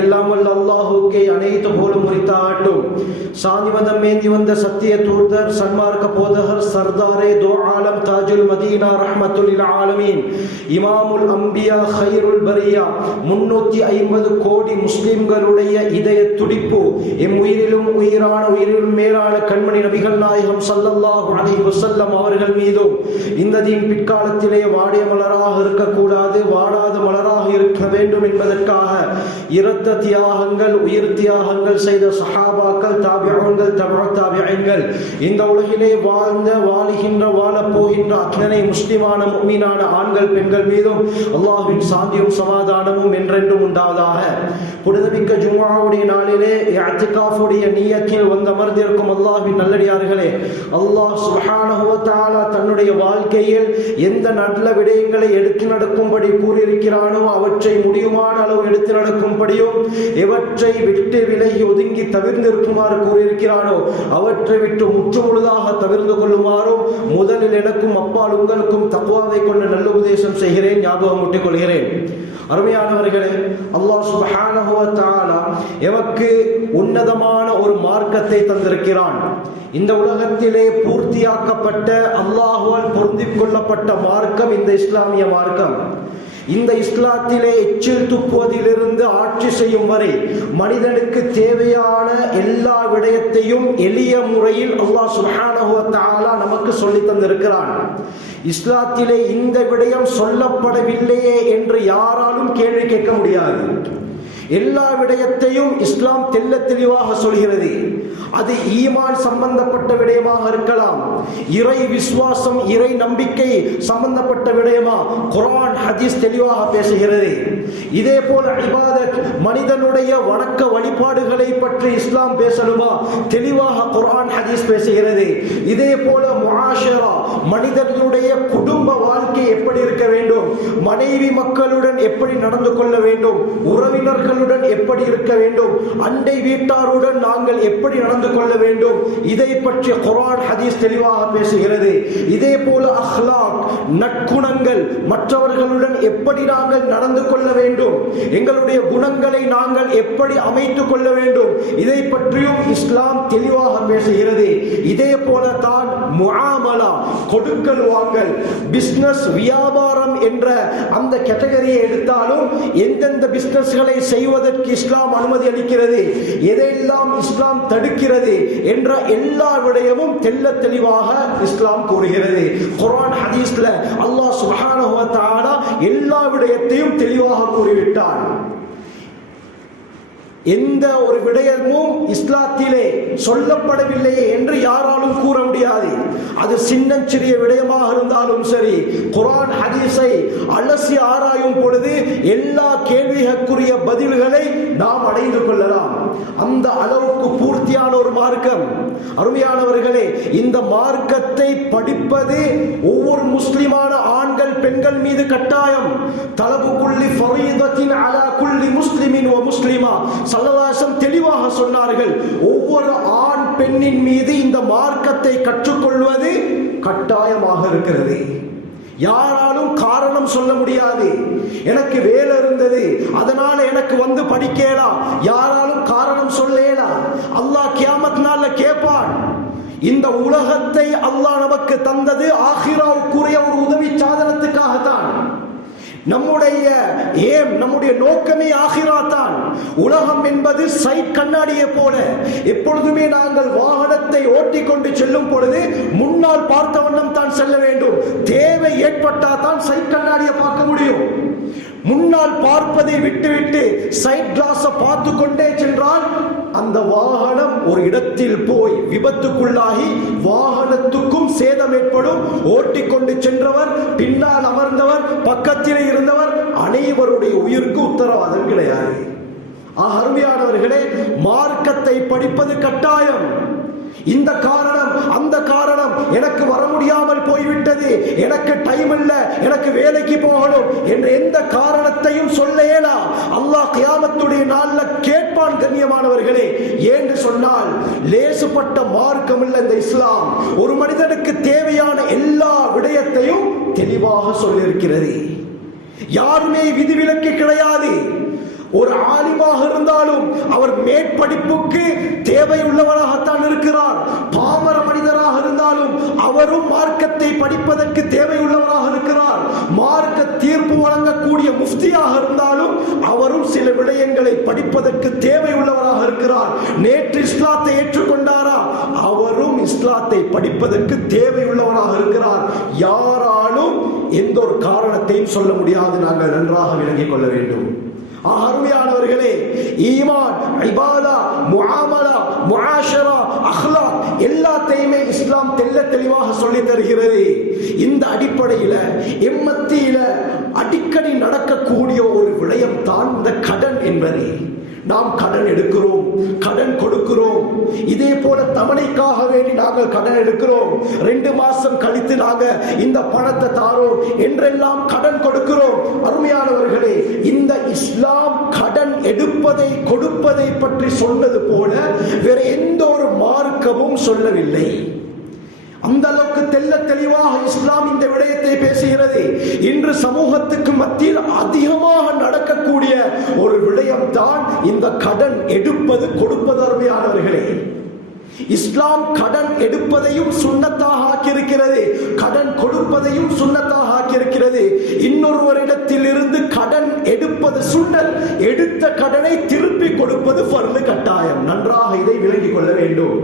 எல்லாம் வல்ல அல்லாஹுக்கே அனைத்து போலும் உரித்தாகட்டும். சாந்தி மதம் மேந்தி வந்த சத்திய தூதர் சன்மார்க்க போதகர் சர்தாரே தோ ஆலம் தாஜுல் மதீனா ரஹ்மத்துல் ஆலமீன் இமாமுல் அம்பியா ஹைருல் பரியா 350 கோடி முஸ்லிம்களுடைய இதய துடிப்பு எம் உயிரிலும் உயிரான உயிரிலும் மேலான கண்மணி நபிகள் நாயகம் ஸல்லல்லாஹு அலைஹி வஸல்லம் அவர்கள் மீதும் இந்த தீன் பிற்காலத்திலே வாடிய மலராக இருக்கக்கூடாது, வாடாத மலராக இருக்க வேண்டும் என்பதற்காக இரத்த தியாகங்கள், உயிர் தியாகங்கள் செய்த சஹாபாக்கள், தாபிஊன்கள், தபஅ தாபிஈன்கள், இந்த உலகிலே வாழ்ந்த வாழுகின்ற வாழப்போகின்ற அத்தனை முஸ்லிமான முஃமினான ஆண்கள் பெண்கள் மீதும் அல்லாஹ்வின் சாந்தியும் சமாதானமும் என்றென்றும் உண்டாவதாக. புனிதமிக்க ஜும்ஆவுடைய நாளிலே இஅ்திகாஃபுடைய நியத்தில் வந்தமர்ந்திருக்கும் அல்லாஹ்வின் நல்லடியார்களே, அல்லாஹ் சுப்ஹானஹு வ தஆலா தன்னுடைய வாழ்க்கையில் எந்த நல்ல விடயங்களை எடுத்து நடக்கும்படி கூறியிருக்கிறானோ அவற்றை முடியுமான அளவு எடுத்து நடக்கும்படியும், எவற்றை விட்டு விலகி ஒதுங்கி தவிர்ந்திருக்குமாறு கூறியிருக்கிறானோ அவற்றை விட்டு முற்றுமுழுதாக தவிர்ந்து கொள்ளுமாறும் முதலில் எனக்கும் அப்பால் உங்களுக்கும் தக்வாவை கொண்டு நல்ல உபதேசம் செய்கிறேன், ஞாபகம் ஊட்டிக் கொள்கிறேன். அருமையானவர்களே, அல்லாஹ் சுப்ஹானஹு வ தஆலா எமக்கு உன்னதமான ஒரு மார்க்கத்தை தந்திருக்கிறான். இந்த உலகத்திலே பூர்த்தியாக்கப்பட்ட அல்லாஹ்வால் பொருந்திக் கொள்ளப்பட்ட மார்க்கம் இந்த இஸ்லாமிய மார்க்கம். இந்த இஸ்லாத்திலே எச்சில் துப்புவதிலிருந்து ஆட்சி செய்யும் வரை மனிதனுக்கு தேவையான எல்லா விடயத்தையும் எளிய முறையில் அல்லாஹ் சுப்ஹானஹு வ தஆலா நமக்கு சொல்லி தந்திருக்கிறான். இஸ்லாத்திலே இந்த விடயம் சொல்லப்படவில்லையே என்று யாராலும் கேள்வி கேட்க முடியாது. எல்லா விடயத்தையும் இஸ்லாம் தெல்ல தெளிவாக சொல்கிறது. அது ஈமான் சம்பந்தப்பட்ட விடயமாக இருக்கலாம், இறை விசுவாசம் இறை நம்பிக்கை சம்பந்தப்பட்ட விடயமா குர்ஆன் ஹதீஸ் தெளிவாக பேசுகிறது. இதே போல இபாதத், மனிதனுடைய வணக்க வழிபாடுகளை பற்றி இஸ்லாம் பேசணுமா, தெளிவாக குர்ஆன் ஹதீஸ் பேசுகிறது. இதே போல முஆஷரா, மனிதனுடைய குடும்ப வாழ்க்கை எப்படி இருக்க வேண்டும், மனைவி மக்களுடன் எப்படி நடந்து கொள்ள வேண்டும், உறவினர்களுடன் எப்படி இருக்க வேண்டும், அண்டை வீட்டாருடன் நாங்கள் எப்படி நடந்து கொள்ள வேண்டும், இதை பற்றி குர்ஆன் ஹதீஸ் தெளிவாக பேசுகிறது. இதே போல அஹ்லாக், நற்குணங்கள், மற்றவர்களுடன் எப்படி நாங்கள் நடந்து கொள்ள வேண்டும், எங்களுடைய குணங்களை நாங்கள் எப்படி அமைத்துக் கொள்ள வேண்டும், இதை பற்றியும் இஸ்லாம் தெளிவாக பேசுகிறது. இதே போல தான் முஆமலா, கொடுக்கல் வாங்கல், பிசினஸ், வியாபாரம் என்ற அந்த கேட்டகரியை எடுத்தாலும் எந்தெந்த பிசினஸ்களை செய்வதற்கு இஸ்லாம் அனுமதி அளிக்கிறது, எதையெல்லாம் இஸ்லாம் தடுக்கிறது என்ற எல்லா விடயமும் தெல்ல தெளிவாக இஸ்லாம் கூறுகிறது. குர்ஆன் ஹதீஸ்ல அல்லாஹ் சுப்ஹானஹு வ தஆலா எல்லா விடயத்தையும் தெளிவாக கூறிவிட்டான். எந்த ஒரு விடயமும் இஸ்லாத்திலே சொல்லப்படவில்லையே என்று யாராலும் கூற முடியாது. அது சின்னஞ்சிறிய விடயமாக இருந்தாலும் சரி, குர்ஆன் ஹதீஸை அலசி ஆராயும் பொழுது எல்லா கேள்விகளுக்குரிய பதில்களை நாம் அடைந்து கொள்ளலாம். அந்த அளவுக்கு பூர்த்தியான ஒரு மார்க்கம். அருமையானவர்களே, இந்த மார்க்கத்தை படிப்பது ஒவ்வொரு முஸ்லிமான ஆண்கள் பெண்கள் மீது கட்டாயம். தலபு குல்லி ஃபரீதத்தின் அலா குல்லி முஸ்லிமின் வ முஸ்லிமா ஸல்லல்லாஹு தெளிவாக சொன்னார்கள். ஒவ்வொரு ஆண் பெண்ணின் மீது இந்த மார்க்கத்தை கற்றுக்கொள்வது கட்டாயமாக இருக்கிறது. யாராலும் காரணம் சொல்ல முடியாது, எனக்கு வேலை இருந்தது அதனால எனக்கு வந்து படிக்கலாம், யாராலும் காரணம் சொல்லலாம். அல்லாஹ் கியாமத் நாள்ல கேட்பான். இந்த உலகத்தை அல்லாஹ் நமக்கு தந்தது ஆகிராவுக்குரிய ஒரு உதவி சாதனத்துக்காகத்தான். நம்முடைய நம்முடைய நோக்கமே ஆகிரா தான். உலகம் என்பது சைட் கண்ணாடியை போல. எப்பொழுதுமே நாங்கள் வாகனத்தை ஓட்டிக்கொண்டு செல்லும் பொழுது முன்னால் பார்த்த வண்ணம் தான் செல்ல வேண்டும். தேவை ஏற்பட்டால் தான் சைட் கண்ணாடியை பார்க்க முடியும். முன்னால் பார்ப்பதை விட்டுவிட்டு சைட் கிளாஸை பார்த்து கொண்டே சென்றால் அந்த வாகனம் ஒரு இடத்தில் போய் விபத்துக்குள்ளாகி வாகனத்துக்கும் சேதம் ஏற்படும். ஓட்டிக்கொண்டு சென்றவர், பின்னால் அமர்ந்தவர், பக்கத்தில் இருந்தவர் அனைவருடைய உயிருக்கு உத்தரவாதம் கிடையாது. அருமையானவர்களே, மார்க்கத்தை படிப்பது கட்டாயம். இந்த காரணம் அந்த காரணம், எனக்கு வர முடியாமல் போய்விட்டது, எனக்கு டைம் இல்ல, எனக்கு வேலைக்கு போகணும் என்ற எந்த காரணத்தையும் சொல்ல இயலாது. அல்லாஹ் கியாமத்துடைய நாள்ல கேட்பான். கண்ணியமானவர்களே, ஏன்னு சொன்னால் லேசுப்பட்ட மார்க்கம் இல்ல இந்த இஸ்லாம். ஒரு மனிதனுக்கு தேவையான எல்லா விடயத்தையும் தெளிவாக சொல்லியிருக்கிறது. யாருமே விதிவிலக்கு கிடையாது. ஒரு ஆலிமாக இருந்தாலும் அவர் மேற்படிப்புக்கு தேவையுள்ளவராகத்தான் இருக்கிறார். பாமர மனிதராக இருந்தாலும் அவரும் மார்க்கத்தை படிப்பதற்கு தேவையுள்ளவராக இருக்கிறார். மார்க்க தீர்ப்பு வழங்கக்கூடிய முஃப்தியாக இருந்தாலும் அவரும் சில விடயங்களை படிப்பதற்கு தேவையுள்ளவராக இருக்கிறார். நேற்று இஸ்லாத்தை ஏற்றுக்கொண்டாரா, அவரும் இஸ்லாத்தை படிப்பதற்கு தேவையுள்ளவராக இருக்கிறார். யாராலும் எந்த ஒரு காரணத்தையும் சொல்ல முடியாது. நாங்கள் நன்றாக விளங்கிக் கொள்ள வேண்டும். அருமையானவர்களே, ஈமான், இபாதா, முஆமலா, முஆஷரா, அஹ்லாக் எல்லாத்தையுமே இஸ்லாம் தெல்ல தெளிவாக சொல்லி தருகிறது. இந்த அடிப்படையில் எம்மத்தியில அடிக்கடி நடக்கக்கூடிய ஒரு விடயம் தான் இந்த கடன் என்பது. நாம் கடன் எடுக்கிறோம், கடன் கொடுக்கிறோம். இதே போல தவணைக்காக வேண்டி நாங்கள் கடன் எடுக்கிறோம். 2 மாசம் கழித்து நாங்கள் இந்த பணத்தை தாரோம் என்றெல்லாம் கடன் கொடுக்கிறோம். அருமையானவர்களே, இந்த இஸ்லாம் கடன் எடுப்பதை கொடுப்பதை பற்றி சொன்னது போல வேற எந்த ஒரு மார்க்கமும் சொல்லவில்லை. அந்த அளவுக்கு தெல்ல தெளிவாக இஸ்லாம் இந்த விடயத்தை பேசுகிறது. இன்று சமூகத்துக்கு மத்தியில் அதிகமாக நடக்கக்கூடிய ஒரு விடயம் தான் இந்த கடன் எடுப்பது கொடுப்பது. அருமையானவர்களே, இஸ்லாம் கடன் எடுப்பதையும் சுன்னத்தாக ஆக்கியிருக்கிறது, கடன் கொடுப்பதையும் சுன்னத்தாக ஆக்கியிருக்கிறது. இன்னொருவரிடத்தில் இருந்து கடன் எடுப்பது சுன்னத், எடுத்த கடனை திருப்பி கொடுப்பது ஃபர்து, கட்டாயம். நன்றாக இதை விளங்கிக் கொள்ள வேண்டும்.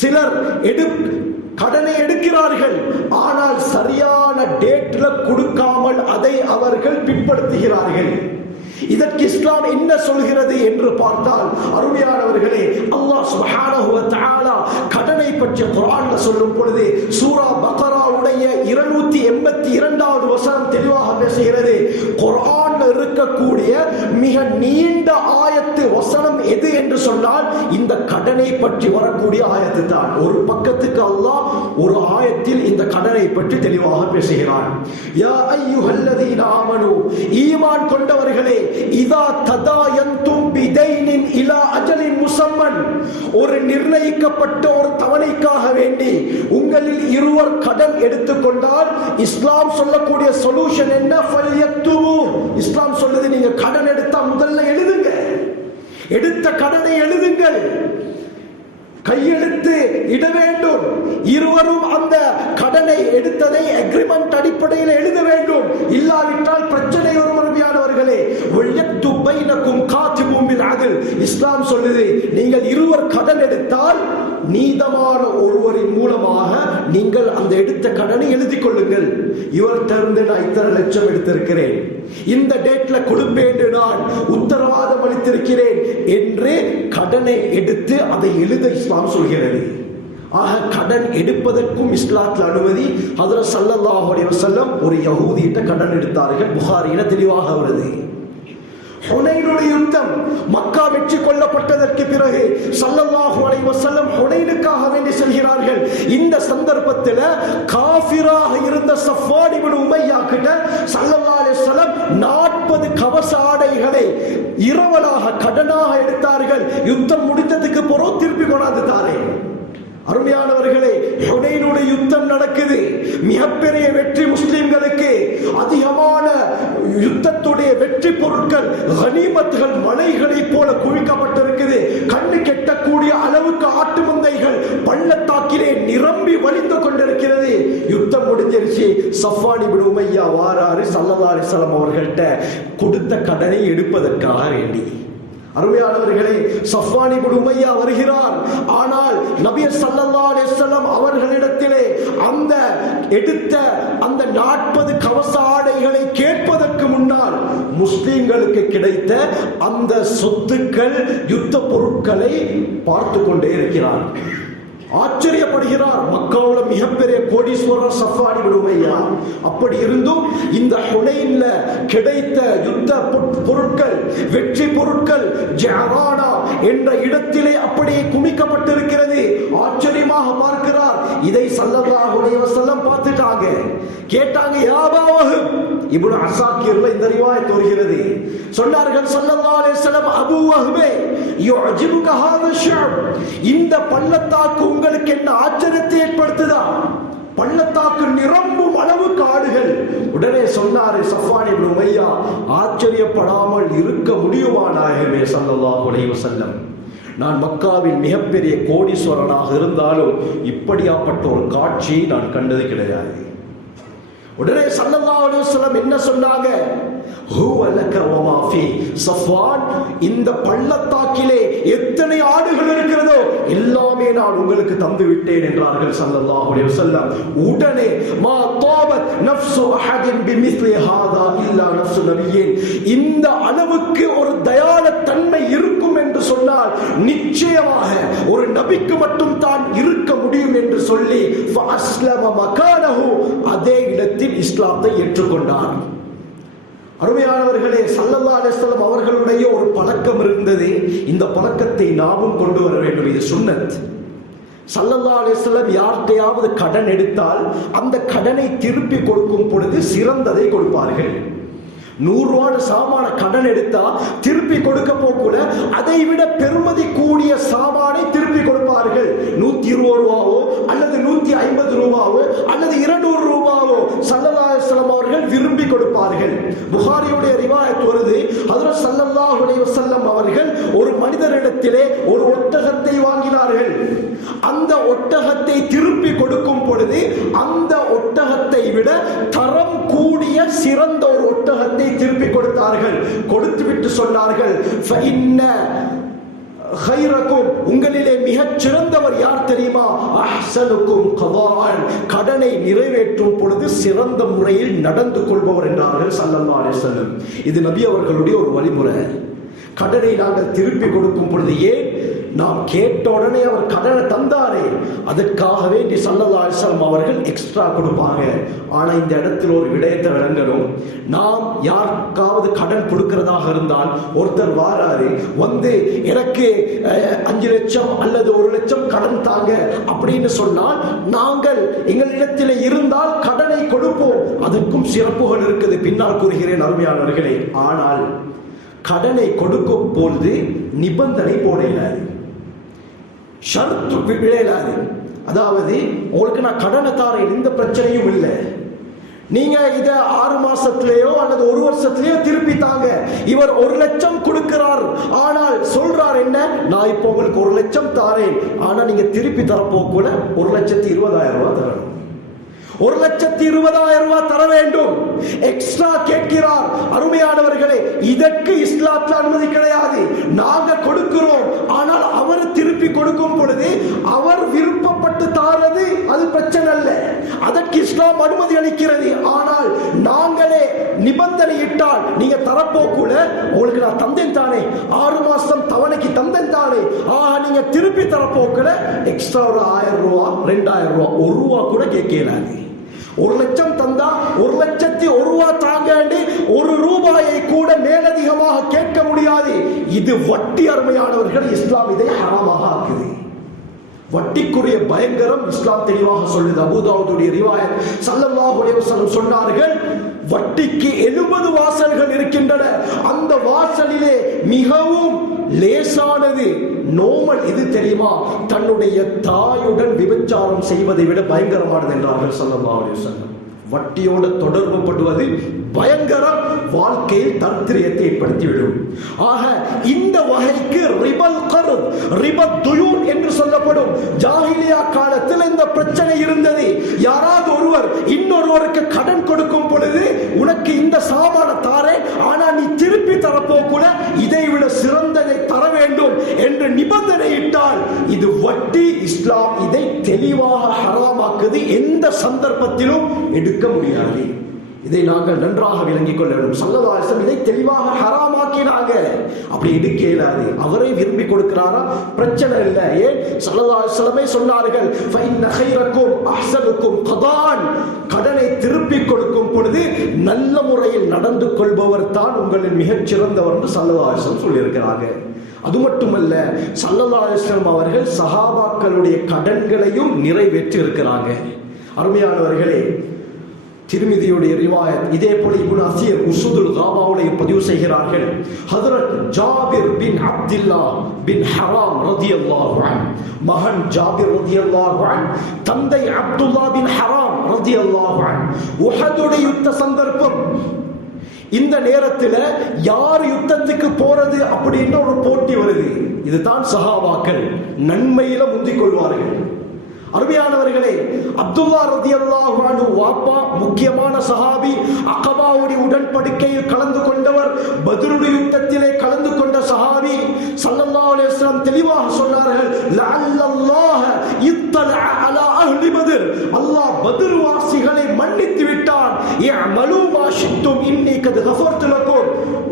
சிலர் கடனை எடுக்கிறார்கள், ஆனால் சரியான டேட்ல கொடுக்காமல் அதை அவர்கள் பின்படுத்துகிறார்கள். இதற்கு இஸ்லாம் என்ன சொல்கிறது என்று பார்த்தால், அருமையானவர்களே, அல்லாஹ் சுப்ஹானஹு வ தஆலா கடனை பற்றி குர்ஆன்ல சொல்லும் பொழுது சூரா பக்ராவுடைய 282வது வசனம் தெளிவாக பேசுகிறது. குர்ஆன்ல இருக்கக்கூடிய மிக நீண்ட ஆயத்து வசனம் எது என்று சொன்னால் இந்த கடனை பற்றி வரக்கூடிய ஆயத்து தான். ஒரு பக்கத்துக்கு அல்லாஹ் ஒரு ஆயத்தில் இந்த கடனை பற்றி தெளிவாக பேசுகிறான். யா அய்யுஹல்லதீன ஆமனு, ஈமான் கொண்டவர்களே, இதா ததாயந்தும் பிதைனின் இலா அஜலின் முஸம்மன், ஒரு நிர்ணயிக்கப்பட்ட ஒரு தவணைக்காக வேண்டி உங்களில் இருவர் கடன் எடுத்துக்கொண்டால் இஸ்லாம் சொல்லக்கூடிய சொல்யூஷன் என்ன? ஃபல்யக்துபு. இஸ்லாம் சொல்லுது, நீங்க கடன் எடுத்தா முதல்ல எழுதுங்க, எடுத்த கடனை எழுதுங்கள், கையெழுத்து இட வேண்டும். இருவரும் அந்த கடனை எடுத்ததை அக்ரிமெண்ட் அடிப்படையில் எழுத வேண்டும். இல்லாவிட்டால் பிரச்சனை வரும். அருமையானவர்களே, இஸ்லாம் சொல்லுது, நீங்கள் இருவர் கடன் எடுத்தால் நீதமான ஒருவரின் மூலமாக நீங்கள் அந்த எடுத்த கடனை எழுதிக் கொள்ளுங்கள். இவர் திறந்து நான் இத்தனை லட்சம் எடுத்திருக்கிறேன், இந்த டேட்ல கொடுப்பேன் என்று நான் உத்தரவாதம் அளித்திருக்கிறேன் என்று கடனை எடுத்து அதை எழுத இஸ்லாம் சொல்கிறது. ஆக கடன் எடுப்பதற்கும் இஸ்லாத்தில் அனுமதி. ஹஜ்ரத் ஸல்லல்லாஹு அலைஹி வஸல்லம் ஒரு யஹூதியிட்ட கடன் எடுத்தார்கள். புகாரியில தெளிவாக வருது. ஹுனைனுடைய யுத்தம், மக்கா வெற்றி கொள்ளப்பட்டதற்கு பிறகு ஸல்லல்லாஹு அலைஹி வஸல்லம் ஹுனைனுக்காக வேண்டி செல்கிறார்கள். இந்த சந்தர்ப்பத்தில் காஃபிராக இருந்த ஸஃப்வான் இப்னு உமையா கிட்ட ஸல்லல்லாஹு அலைஹி வஸல்லம் 40 கவச ஆடைகளை இரவலாக கடனாக எடுத்தார்கள். யுத்தம் முடிந்ததுக்கு பிறகு திருப்பி கொண்டாந்து தாரேன். அருமையானவர்களே, ஹுனைனுடைய யுத்தம் நடக்குது. மிகப்பெரிய வெற்றி முஸ்லிம்களுக்கு. அதிகமான யுத்தத்துடைய வெற்றி பொருட்கள், கனிமத்துகள் மலைகளை போல குவிக்கப்பட்டிருக்குது. கண்ணு கெட்டக்கூடிய அளவுக்கு ஆட்டு மந்தைகள் பள்ளத்தாக்கிலே நிரம்பி வழிந்து கொண்டிருக்கிறது. யுத்தம் முடிஞ்சிருச்சு. ஸஃப்வான் இப்னு உமையா வாராரு ஸல்லல்லாஹு அலைஹி வஸல்லம் அவர்கள்ட்ட கொடுத்த கடனை எடுப்பதற்காக வேண்டி. அருமையானவர்களே, ஸஃப்வான் இப்னு உமையா வருகிறார். ஆனால் நபி ஸல்லல்லாஹு அலைஹி வஸல்லம் அவர்களிடத்திலே அந்த எடுத்த அந்த 40 கவச ஆடைகளை கேட்பதற்கு முன்னால் முஸ்லிம்களுக்கு கிடைத்த அந்த சொத்துக்கள், யுத்த பொருட்களை பார்த்து கொண்டே இருக்கிறார். ஆச்சரியப்படுகிறார். மக்காவுல மிகப்பெரிய கோடீஸ்வரர் ஸஃப்வான் இப்னு உமையா. அப்படி இருந்தும் இந்த ஹுனைன்ல கிடைத்த யுத்த பொருட்கள், வெற்றி பொருட்கள் ஜஅரானா என்ற இடத்திலே அப்படியே குமிக்கப்பட்டிருக்கிறது. ஆச்சரியமாக பார்க்கிறார். இதை ஸல்லல்லாஹு அலைஹி வஸல்லம் பார்த்துட்டாங்க. கேட்டாங்க, யா அபா வஹப். இப்னு அஸாக்கிர்ல இந்த ரிவாயத் வருகிறது. சொன்னார்கள் ஸல்லல்லாஹு அலைஹி வஸல்லம், அபூ வஹ்பே யுஅஜிபுக ஹாதா ஷஅப், இந்த பள்ளத்தாக்கு உங்களுக்கு என்ன ஆச்சரியத்தை ஏற்படுத்துதா? பள்ளத்தாக்கு நிரம்பும் அளவுக்கு ஆடுகள். உடனே சொன்னாரு சஃப்வான் இப்னு உமையா, ஆச்சரியப்படாமல் இருக்க முடியுமா நாயகமே ஸல்லல்லாஹு அலைஹி வஸல்லம்? நான் மக்காவின் மிகப்பெரிய கோடீஸ்வரனாக இருந்தாலும் இப்படியாப்பட்ட ஒரு காட்சியை நான் கண்டது கிடையாது. உடனே ஸல்லல்லாஹு அலைஹி வஸல்லம் என்ன சொன்னாங்க? சஃப்வான், இந்த பள்ளத்தாக்கிலே எத்தனை ஆடுகள் இருக்கிறதோ எல்லாமே நான் உங்களுக்கு தந்து விட்டேன் என்றார்கள் ஸல்லல்லாஹு அலைஹி வஸல்லம். உடனே மா தாபத் நஃப்ஸு அஹதின் பிமிஸ்லி ஹாதா இல்லா நஃப்ஸு நபியின், இந்த அளவுக்கு ஒரு தயாள தன்மை இருக்கும் என்று சொன்னால் நிச்சயமாக ஒரு நபிக்கு மட்டும் தான் இருக்க முடியும் என்று சொல்லி ஃபஅஸ்லம மகானஹு, அதே இடத்தில் இஸ்லாத்தை ஏற்றுக்கொண்டார். அருமையானவர்களே, ஸல்லல்லாஹு அலைஹி வஸல்லம் அவர்களுடைய ஒரு பழக்கம் இருந்தது. இந்த பழக்கத்தை நாமும் கொண்டு வர வேண்டும். இது சுன்னத். ஸல்லல்லாஹு அலைஹி வஸல்லம் யார்கிட்டையாவது கடன் எடுத்தால் அந்த கடனை திருப்பி கொடுக்கும் பொழுது சிறந்ததை கொடுப்பார்கள். 100 ரூபாய் சாமான கடன் எடுத்தா திருப்பி கொடுக்க போகக்கூட அதை விட பெருமதி கூடிய சாமானை திருப்பி கொடுப்பார்கள். 120 ரூபாவோ அல்லது 150 ரூபாவோ அல்லது 200 ரூபாவோ ஸல்லல்லாஹு அலைஹி வஸல்லம் அவர்கள் விரும்பி கொடுப்பார்கள். புகாரியுடைய ரிவாயத் வருது, ஹஜ்ரத் ஸல்லல்லாஹு அலைஹி வஸல்லம் அவர்கள் ஒரு மனிதரிடத்திலே ஒரு ஒட்டகத்தை வாங்கினார்கள். அந்த ஒட்டகத்தை திருப்பி கொடுக்கும் பொழுது அந்த ஒட்டகத்தை விட தரம் கூடிய சிறந்த ஒரு ஒட்டகத்தை திருப்பி கொடுத்தார்கள். கொடுத்துவிட்டு சொன்னார்கள், உங்களிலே மிகச் சிறந்தவர் யார் தெரியுமா? அஹ்ஸனுக்கும் கதாஅன், கடனை நிறைவேற்றும் பொழுது சிறந்த முறையில் நடந்து கொள்பவர் என்றார்கள் ஸல்லல்லாஹு அலைஹி வஸல்லம். இது நபி அவர்களுடைய ஒரு வழிமுறை. கடனை நாங்கள் திருப்பி கொடுக்கும் பொழுது, ஏன் நாம் கேட்ட உடனே அவர் கடனை தந்தாரே, அதற்காக வேண்டி ஸல்லல்லாஹு அலைஹி வஸல்லம் அவர்கள் எக்ஸ்ட்ரா கொடுப்பாங்க. ஆனா இந்த இடத்தில் ஒரு விடயத்தை விளங்கணும். நாம் யாருக்காவது கடன் கொடுக்கிறதாக இருந்தால், ஒருத்தர் வாராரு வந்து எனக்கு 5 லட்சம் அல்லது 1 லட்சம் கடன் தாங்க அப்படின்னு சொன்னால், நாங்கள் எங்களிடத்தில் இருந்தால் கடனை கொடுப்போம். அதற்கும் சிறப்புகள் இருக்குது, பின்னால் கூறுகிறேன் அருமையானவர்களே. ஆனால் கடனை கொடுக்கும் பொழுது நிபந்தனை போட இயலாது, ஷர்த்து விளையலாது. அதாவது உங்களுக்கு நான் கடனை தாரேன், இந்த பிரச்சனையும் இல்லை, நீங்க இத 6 மாசத்திலேயோ அல்லது 1 வருஷத்திலேயோ திருப்பி தாங்க. இவர் 1 லட்சம் கொடுக்கிறார், ஆனால் சொல்றார் என்ன, நான் இப்போ உங்களுக்கு 1 லட்சம் தாரேன், ஆனா நீங்க திருப்பி தரப்போக்குள்ள 1,20,000 ரூபாய் தரணும். 1,20,000 ரூபாய் தர வேண்டும், எக்ஸ்ட்ரா கேட்கிறார். அருமையானவர்களே, இதற்கு இஸ்லாத்தில் அனுமதி கிடையாது. நாங்க கொடுக்கிறோம், ஆனால் அவர் திருப்பி கொடுக்கும் பொழுது அவர் விருப்பப்பட்டு தாரது அது பிரச்சனை அல்ல, அதற்கு இஸ்லாம் அனுமதி அளிக்கிறது. ஆனால் நாங்களே நிபந்தனை இட்டால், நீங்க தரப்போக்குள்ள உங்களுக்கு நான் தந்தேன் தானே, 6 மாசம் தவணைக்கு தந்தேன் தானே, நீங்க திருப்பி தரப்போக்குள்ள எக்ஸ்ட்ரா ஒரு 1000 ரூபாய் 2000 ரூபாய் 1 ரூபாய் கூட கேட்கலாது. 1 லட்சம் தந்தா 1,01 ரூபாய் தாங்க, 1 ரூபாயை கூட மேலதிகமாக கேட்க முடியாது. இது வட்டி. அருமையானவர்கள், இஸ்லாம் இதை ஹராமாக ஆக்குது. வட்டிக்குரிய பயங்கரம் இஸ்லாம் தெளிவாக சொல்லுது. அபூ தாவூதுடைய ரிவாயத், ஸல்லல்லாஹு அலைஹி வஸல்லம் சொன்னார்கள், வட்டிக்கு 70 வாசல்கள் இருக்கின்றன. அந்த வாசலிலே மிகவும் லேசானது நோமல் எது தெரியுமா? தன்னுடைய தாயுடன் விபச்சாரம் செய்வதை விட பயங்கரமானது என்றார்கள் ஸல்லல்லாஹு அலைஹி வஸல்லம். வட்டியோடு தொடர்பு படுவது பயங்கரம், வாழ்க்கையில் தரித்திரத்தை ஏற்படுத்திவிடும். ஆக இந்த வகைக்கு ரிபல் கர்த், ரிபத் துயூன் என்று சொல்லப்படும். ஜாஹிலியா காலத்தில் இந்த பிரச்சனை இருந்தது. யாராவது ஒருவர் இன்னொருவருக்கு கடன் கொடுக்கும் பொழுது, உனக்கு இந்த சாமான தாரேன், ஆனா நீ திருப்பி தரப்போ கூட இதை விட சிறந்ததை தர வேண்டும் என்று நிபந்தனை இட்டால் இது வட்டி. இஸ்லாம் இதை தெளிவாக ஹராமாக்குது. எந்த சந்தர்ப்பத்திலும் எடுக்க முடியாது. இதை நாங்கள் நன்றாக விளங்கிக் கொள்ள வேண்டும். ஸல்லல்லாஹு அலைஹி வஸல்லம் இதை தெளிவாக ஹராமாக்கினாங்க. அப்படி எடுக்க இயலாது. அவரை விரும்பி கொடுக்கிறாரா, பிரச்சனை இல்லை. ஏன் ஸல்லல்லாஹு அலைஹி வஸல்லம் சொன்னார்கள், ஃபஇன்ன கைரக்கும் அஹ்ஸனுக்கும் கதான், கடனை திருப்பி கொடுக்கும் பொழுது நல்ல முறையில் நடந்து கொள்பவர் தான் உங்களின் மிகச் சிறந்தவர் என்று ஸல்லல்லாஹு அலைஹி வஸல்லம் சொல்லியிருக்கிறாங்க. அது மட்டுமல்ல, ஸல்லல்லாஹு அலைஹி வஸல்லம் அவர்கள் சஹாபாக்களுடைய கடன்களையும் நிறைவேற்றி இருக்கிறாங்க. அருமையானவர்களே, திர்மிதியுடைய ரிவாயத், இதே போல இப்னு அஸீர் உஸுதுல் காபாவுடைய பதிவு செய்கிறார்கள். ஹஜ்ரத் ஜாபிர் பின் அப்துல்லாஹ் பின் ஹராம் ரலியல்லாஹு அன்ஹு, மகன் ஜாபிர் ரலியல்லாஹு அன்ஹு, தந்தை அப்துல்லாஹ் பின் ஹராம் ரலியல்லாஹு அன்ஹு. உஹதுடைய யுத்த சந்தர்ப்பம். இந்த நேரத்தில் யார் யுத்தத்துக்கு போறது அப்படின்னு ஒரு போட்டி வருது. இதுதான் சஹாபாக்கள் நன்மையில முந்திக் கொள்வார்கள். அருமையானவர்களே, அப்துல்லா ரலியல்லாஹு அன்ஹு வாப்பா முக்கியமான சஹாபி, அகபாவுடைய உடன்படிக்கையில் கலந்து கொண்டவர், பத்ருடைய யுத்தத்திலே கலந்து கொண்ட சஹாபி. ஸல்லல்லாஹு அலைஹி வஸல்லம் தெளிவாக சொன்னார்கள், லஅல்லல்லாஹ இத்தலஅ அலா அஹ்லி பத்ர், அல்லாஹ் பத்ர் வாசிகளை மன்னித்து விட்டான். இஅமலு மா ஷித்தும் இன்னி கத் கஃபர்து லக்கும்,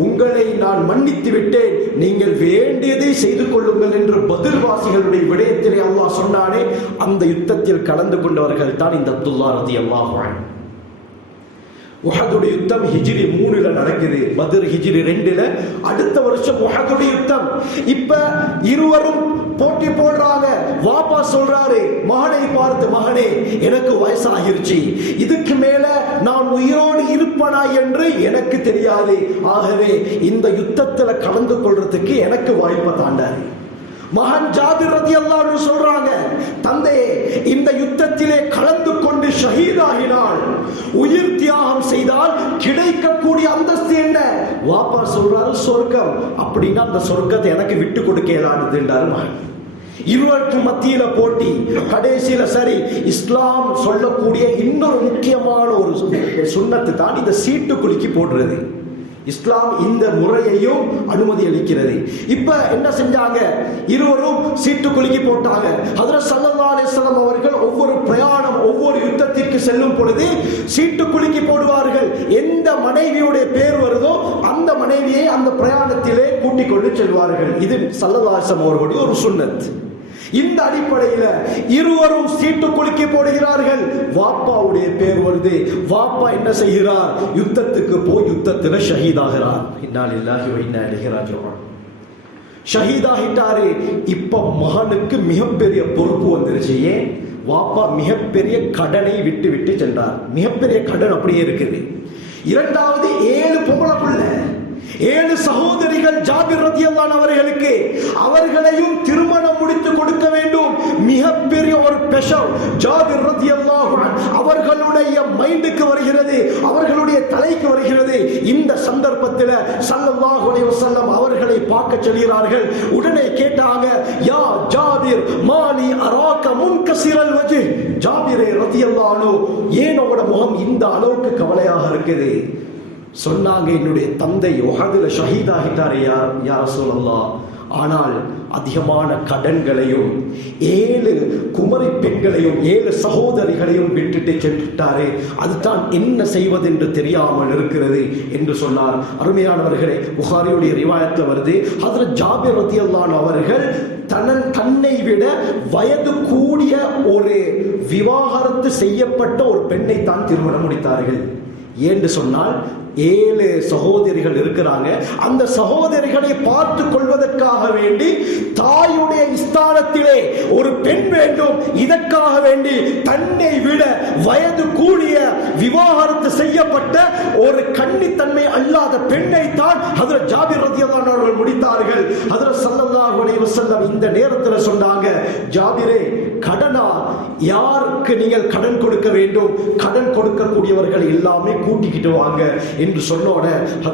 உங்களை நான் மன்னித்து விட்டேன், நீங்கள் வேண்டியதை செய்து கொள்ளுங்கள் என்று பத்ர் வாசிகளுடைய விடயத்திலே அல்லாஹ் சொன்னானே, அந்த யுத்தத்தில் கலந்து கொண்டவர்கள் தான் இந்த அப்துல்லா ரலியல்லாஹு அன்ஹு. உஹதுடைய யுத்தம் ஹிஜ்ரி 3 நடக்குது, பத்ர் ஹிஜ்ரி 2. அடுத்த வருஷம் உஹதுடைய யுத்தம். இப்ப இருவரும் போட்டி போடுறாங்க. வாப்பா சொல்றாரு மகனை பார்த்து, மகனே எனக்கு வயசாகிருச்சு, இதுக்கு மேல நான் உயிரோடு இருப்பனா என்று எனக்கு தெரியாது, ஆகவே இந்த யுத்தத்தில் கலந்து கொள்றதுக்கு எனக்கு வாய்ப்பை தாண்டாரு. மகன் ஜாபிர் ரலியல்லாஹு அன்ஹு சொல்றாங்க, தந்தையே இந்த யுத்தத்திலே கலந்து கொண்டு ஷஹீதாகினால், உயிர் தியாகம் செய்தால் கிடைக்கக்கூடிய அந்தஸ்து என்ன? வாப்பா சொல்றாரு சொர்க்கம். அப்படின்னா அந்த சொர்க்கத்தை எனக்கு விட்டு கொடுக்கலான்னு என்றாரு மகன். இருவருக்கு மத்தியில போட்டி. கடைசியில சரி, இஸ்லாம் சொல்லக்கூடிய இன்னொரு முக்கியமான ஒரு சுன்னத்து தான் இந்த சீட்டு குலுக்கி போடுறது. இஸ்லாம் இந்த முறையையும் அனுமதி அளிக்கிறது. இப்ப என்ன செஞ்சாங்க, இருவரும் சீட்டு குலுக்கி போட்டாங்க. ஹஜ்ரத் ஸல்லல்லாஹு அலைஹி வஸல்லம் அவர்கள் ஒவ்வொரு பிரயாணம், ஒவ்வொரு யுத்தத்திற்கு செல்லும் பொழுது சீட்டு குலுக்கி போடுவார்கள். எந்த மனைவியுடைய பேர் வருதோ அந்த மனைவியை அந்த பிரயாணத்திலே கூட்டிக் கொண்டு செல்வார்கள். இது ஸல்லல்லாஹு அலைஹி வஸல்லம் அவர்களுடைய ஒரு சுன்னத். இந்த அடிப்படையில் இருவரும் சீட்டு குலுக்கி போடுகிறார்கள். வாப்பாவுடைய பேர் வருது. வாப்பா என்ன செய்கிறார், யுத்தத்துக்கு போய் யுத்தத்தில் ஷஹீதாகிறார். இன்னா லில்லாஹி வ இன்னா இலைஹி ராஜிஊன். ஷஹீதாகிட்டாரு. இப்ப மகனுக்கு மிகப்பெரிய பொறுப்பு வந்துருச்சு. ஏன்? வாப்பா மிகப்பெரிய கடனை விட்டு விட்டு சென்றார். மிகப்பெரிய கடன் அப்படியே இருக்குது. இரண்டாவது 7 பொம்பளை பிள்ளை, 7 சகோதரிகள் ஜாபிர் ரலியல்லாஹு அன்ஹு அவர்களுக்கு, அவர்களையும் திருமணம் முடித்து கொடுக்க வேண்டும். மிகப்பெரிய ஒரு பிரஷர் ஜாபிர் ரலியல்லாஹு அன்ஹு அவர்களுடைய மைண்டுக்கு வருகிறது, அவர்களுடைய தலைக்கு வருகிறது. இந்த சந்தர்ப்பத்தில் ஸல்லல்லாஹு அலைஹி வஸல்லம் அவர்களை பார்க்க சொல்கிறார்கள். உடனே கேட்டாங்க, யா ஜாபிர் மாலி அராக முன்கஸிரல் வஜ், ஜாபிரே ரலியல்லாஹு அன்ஹு ஏன் உங்களோட முகம் இந்த அளவுக்கு கவலையாக இருக்குது? சொன்னாங்க, என்னுடைய தந்தை உஹதுல ஷஹீதாகிட்டாரே யா ரசூலல்லாஹ், ஆனால் அதிகமான கடன்களையும் 7 குமரி பெண்களையும் 7 சகோதரிகளையும் விட்டுட்டு சென்றுட்டாரே, அதுதான் என்ன செய்வது என்று தெரியாமல் இருக்கிறது என்று சொன்னார். அருமையானவர்களே, புகாரியுடைய ரிவாயத்தில் வருது, ஹஜ்ரத் ஜாபிர் ரலியல்லாஹு அன்ஹு அவர்கள் தன்னை விட வயது கூடிய ஒரு விவாகரத்து செய்யப்பட்ட ஒரு பெண்ணை தான் திருமணம் முடித்தார்கள். ஏன்னு சொன்னால் 7 சகோதரிகள் இருக்கிறாங்க. அந்த சகோதரிகளை பார்த்து கொள்வதற்காக வேண்டி தாயுடைய ஸ்தானத்திலே ஒரு பெண் வேண்டும். இதற்காக வேண்டி தன்னை விட வயது கூடிய விவாகரத்து செய்யப்பட்ட ஒரு கன்னித்தன்மை அல்லாத பெண்ணை தான் ஹஜ்ரத் ஜாபிர் ரலியல்லாஹு அன்ஹு அவர்கள் முடித்தார்கள். ஹஜ்ரத் ஸல்லல்லாஹு அலைஹி வஸல்லம் இந்த நேரத்தில் சொன்னாங்க, ஜாபிரே, கடனா யாருக்கு நீங்கள் கடன் கொடுக்க வேண்டும், கடன் கொடுக்கக்கூடியவர்கள் எல்லாமே கூட்டிக்கிட்டு வாங்க என்று சொன்னோட,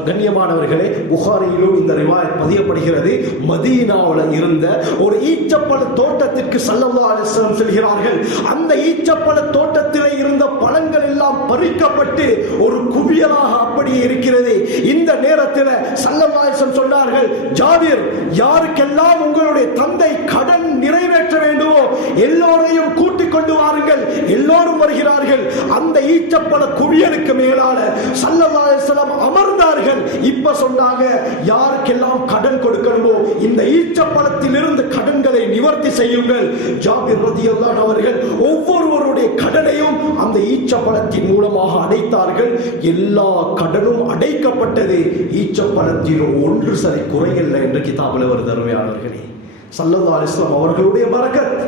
கண்ணியமானவர்களே, புகாரியிலும் இந்த ரிவாயத் பதியப்படுகிறது. மதீனாவில் இருந்த ஒரு ஈச்சப்பழ தோட்டத்திற்கு ஸல்லல்லாஹு அலைஹி வஸல்லம் செல்கிறார்கள். அந்த ஈச்சப்பழ தோட்டத்திலே இருந்த பழங்கள் எல்லாம் பறிக்கப்பட்டு ஒரு குவியலாக அப்படியே இருக்கிறது. இந்த நேரத்தில் ஸல்லல்லாஹு அலைஹி வஸல்லம் சொன்னார்கள், ஜாபிர், யாருக்கெல்லாம் உங்களுடைய தந்தை கடன் நிறைவேற்ற வேண்டுமோ எல்லோரையும் கூட்டிக் கொண்டு வாருங்கள். எல்லோரும் வருகிறார்கள். அந்த ஈச்சப்பழ குவியலுக்கு மேலான ஸல்லல்லாஹு அலைஹி வஸல்லம் அமர்ந்தார்கள். இப்ப சொன்னாங்க, யாருக்கெல்லாம் கடன் கொடுக்கணுமோ இந்த ஈச்சப்பழத்தில் இருந்து கடன்களை நிவர்த்தி செய்யுங்கள். ஜாபிர் ரலியல்லாஹு அன்ஹு அவர்கள் ஒவ்வொருவருடைய கடனையும் அந்த ஈச்சப்பழத்தின் மூலமாக அடைத்தார்கள். எல்லா கடனும் அடைக்கப்பட்டது. ஈச்சப்பழத்தில் ஒன்று சரி குறையில்லை என்று கிதாபில் வருது. அருமையானவர்களே, ஸல்லல்லாஹு அலைஹி வஸல்லம் அவர்களுடைய பரக்கத்,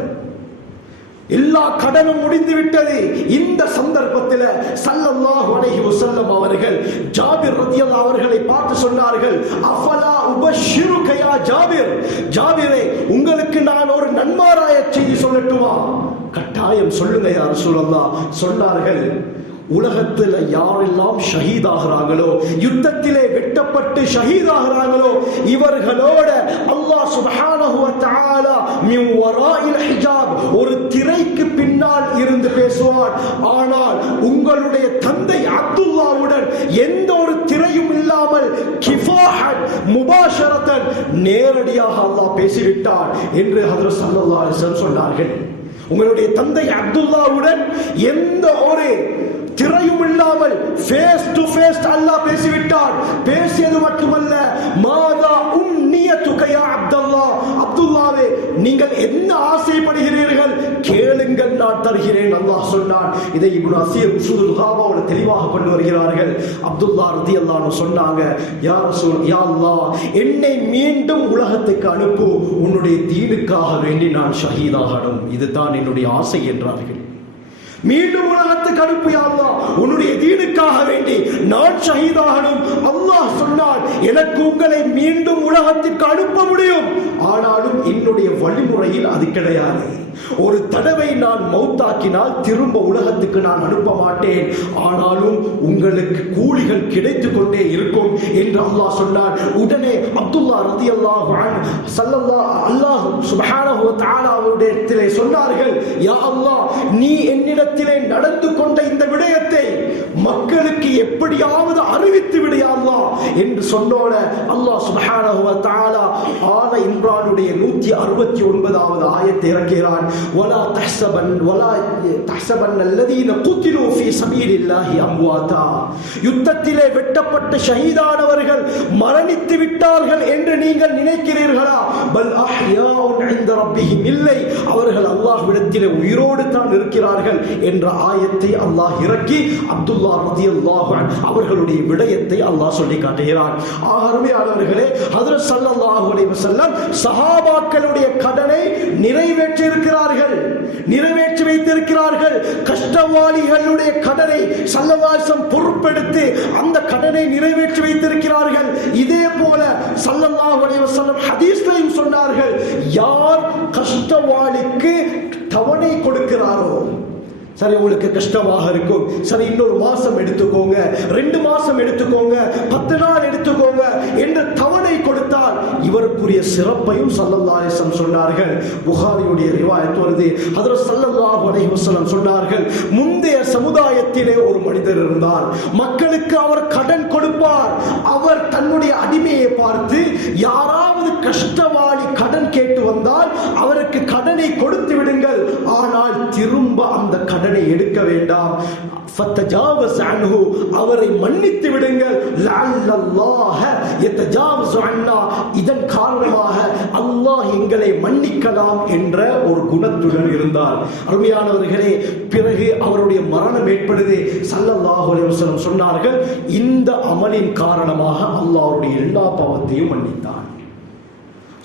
எல்லா கடனும் முடிந்து விட்டது. இந்த சந்தர்ப்பத்தில் ஸல்லல்லாஹு அலைஹி வஸல்லம் அவர்கள் ஜாபிர் ரலியல்லாஹு அவர்களை பார்த்து சொன்னார்கள், அஃபலா உபஷ்ஷிருக யா ஜாபிர், ஜாபிரே, உங்களுக்கு நான் ஒரு நன்மாராய செய்தி சொல்லட்டுமா? கட்டாயம் கட்டாயம் சொல்லுங்க யா ரசூலல்லாஹ். சொன்னார்கள், உலகத்தில் யாரெல்லாம் ஷஹீதாகிறாங்களோ, யுத்தத்திலே வெட்டப்பட்டு ஷஹீதாகிறாங்களோ, இவர்களோட அல்லாஹ் சுப்ஹானஹு வ தஆலா மின் வராஇல் ஹிஜாப், ஒரு திரைக்கு பின்னால் இருந்து பேசுவார். ஆனால் உங்களுடைய தந்தை அப்துல்லாவுடன் எந்த ஒரு திரையும் இல்லாமல் கிஃபாஹன் முபாஷரத்தன் நேரடியாக அல்லாஹ் பேசிவிட்டார் என்று ஹஜ்ரத் ஸல்லல்லாஹு அலைஹி வஸல்லம் சொன்னார்கள். உங்களுடைய தந்தை அப்துல்லாவுடன் எந்த ஒரு திரையும் இல்லாமல் ஃபேஸ் டு ஃபேஸ் அல்லாஹ் பேசிவிட்டார். பேசியது மட்டுமல்ல, மாதா உம்னியதுக யா அப்துல்லாஹ், அப்துல்லாவே நீங்கள் என்ன ஆசைப்படுகிறீர்கள் கேளுங்கள், நான் தருகிறேன் அல்லாஹ் சொன்னான். இதை இப்னு அஸீர் உஸூதுல் காபாவுல தெளிவாக கொண்டு வருகிறார்கள். அப்துல்லாஹ் ரலியல்லாஹு அன்ஹு சொன்னாங்க, யா ரசூல், யா அல்லாஹ், என்னை மீண்டும் உலகத்துக்கு அனுப்பு, உன்னுடைய தீனுக்காக வேண்டி நான் ஷஹீதாகணும், இதுதான் என்னுடைய ஆசை என்றார்கள். மீண்டும் உலகத்துக்கு அனுப்பு யா அல்லாஹ், உன்னுடைய தீனுக்காக வேண்டி நான் ஷஹீதாகணும். அல்லாஹ் சொன்னான், எனக்கு உங்களை மீண்டும் உலகத்துக்கு அனுப்ப முடியும், ஆனாலும் என்னுடைய வழிமுறையில் அது கிடையாது. ஒரு தடவை நான் மௌத்தாக்கினால் திரும்ப உலகத்துக்கு நான் அனுப்ப மாட்டேன், ஆனாலும் உங்களுக்கு கூலிகள் கிடைத்து கொண்டே இருக்கும் என்று அல்லாஹ் சொன்னார். உடனே அப்துல்லா ரலியல்லாஹு அன்ஹு அல்லாஹ் சுப்ஹானஹு வ தஆலா அவரிடத்திலே சொன்னார்கள், யா அல்லாஹ், நீ என்னிடத்திலே நடந்து கொண்ட இந்த விடயத்தை மக்களுக்கு எப்படியாவது அறிவித்து விடு யா அல்லாஹ் என்று சொன்னோட அல்லாஹ் சுப்ஹானஹு வ தஆலா ஆல இம்ரானுடைய 169வது ஆயத்தை இறக்குகிறான். ولا تحسبن الذين قتلوا في سبيل الله امواتا, யுத்தத்திலே வெட்டப்பட்ட ஷஹீதானவர்கள் மரணித்து விட்டார்கள் என்று நீங்கள் நினைக்கிறீர்களா? பல் அஹ்யாஉன் இன்த ரப்பிஹிம், இல்லை, அவர்கள் அல்லாஹ்விடத்திலே உயிரோடு தான் இருக்கிறார்கள் என்ற ஆயத்தை அல்லாஹ் இறக்கி அப்துல்லா ரலியல்லாஹு அன்ஹு அவர்களுடைய விடயத்தை அல்லாஹ் சொல்லி காட்டுகிறான். அருமையானவர்களே, ஹஜ்ரத் ஸல்லல்லாஹு அலைஹி வஸல்லம் சஹாபாக்களுடைய கடனை நிறைவேற்றி நிறைவேற்றி வைத்திருக்கிறார்கள். கஷ்டவாளிகளுடைய கடனை ஸல்லல்லாஹு அலைஹி வஸல்லம் பொறுப்பெடுத்து அந்த கடனை நிறைவேற்றி வைத்திருக்கிறார்கள். இதே போல ஸல்லல்லாஹு அலைஹி வஸல்லம் ஹதீஸ்லையும் சொன்னார்கள், யார் கஷ்டவாளிக்கு தவணை கொடுக்கிறாரோ, சரி உங்களுக்கு கஷ்டமாக இருக்கும், சரி இன்னொரு மாசம் எடுத்துக்கோங்க, 2 மாசம் எடுத்துக்கோங்க, 10 நாள் எடுத்துக்கோங்க என்று தவணை கொடுத்தால் இவருக்குரிய சிறப்பையும் ஸல்லல்லாஹு அலைஹி வஸல்லம் சொன்னார்கள். புகாரியுடைய ரிவாயத் வருது, ஹஜ்ரத் ஸல்லல்லாஹு அலைஹி வஸல்லம் சொன்னார்கள், முந்தைய சமுதாயத்திலே ஒரு மனிதர் இருந்தார், மக்களுக்கு அவர் கடன் கொடுப்பார். அவர் தன்னுடைய அடிமையை பார்த்து, யாராவது கஷ்டவாளி கடன் கேட்டு வந்தால் அவருக்கு கடனை கொடுத்து விடுங்கள், ஆனால் திரும்ப அந்த கடனை எடுக்க வேண்டாம், ஃபத்தஜாவஸ் அன்ஹு, அவரை மன்னித்து விடுங்கள், லஅல்லல்லாஹ யதஜாவஸு அன்னா, இதன் காரணமாக அல்லாஹ் எங்களை மன்னிக்கலாம் என்ற ஒரு குணத்துடன் இருந்தார். அருமையானவர்களே, பிறகு அவருடைய மரணம் ஏற்படுது. ஸல்லல்லாஹு அலைஹி வஸல்லம் சொன்னார்கள், இந்த அமலின் காரணமாக அல்லாஹ் அவருடைய எல்லா பாவத்தையும் மன்னித்தான்.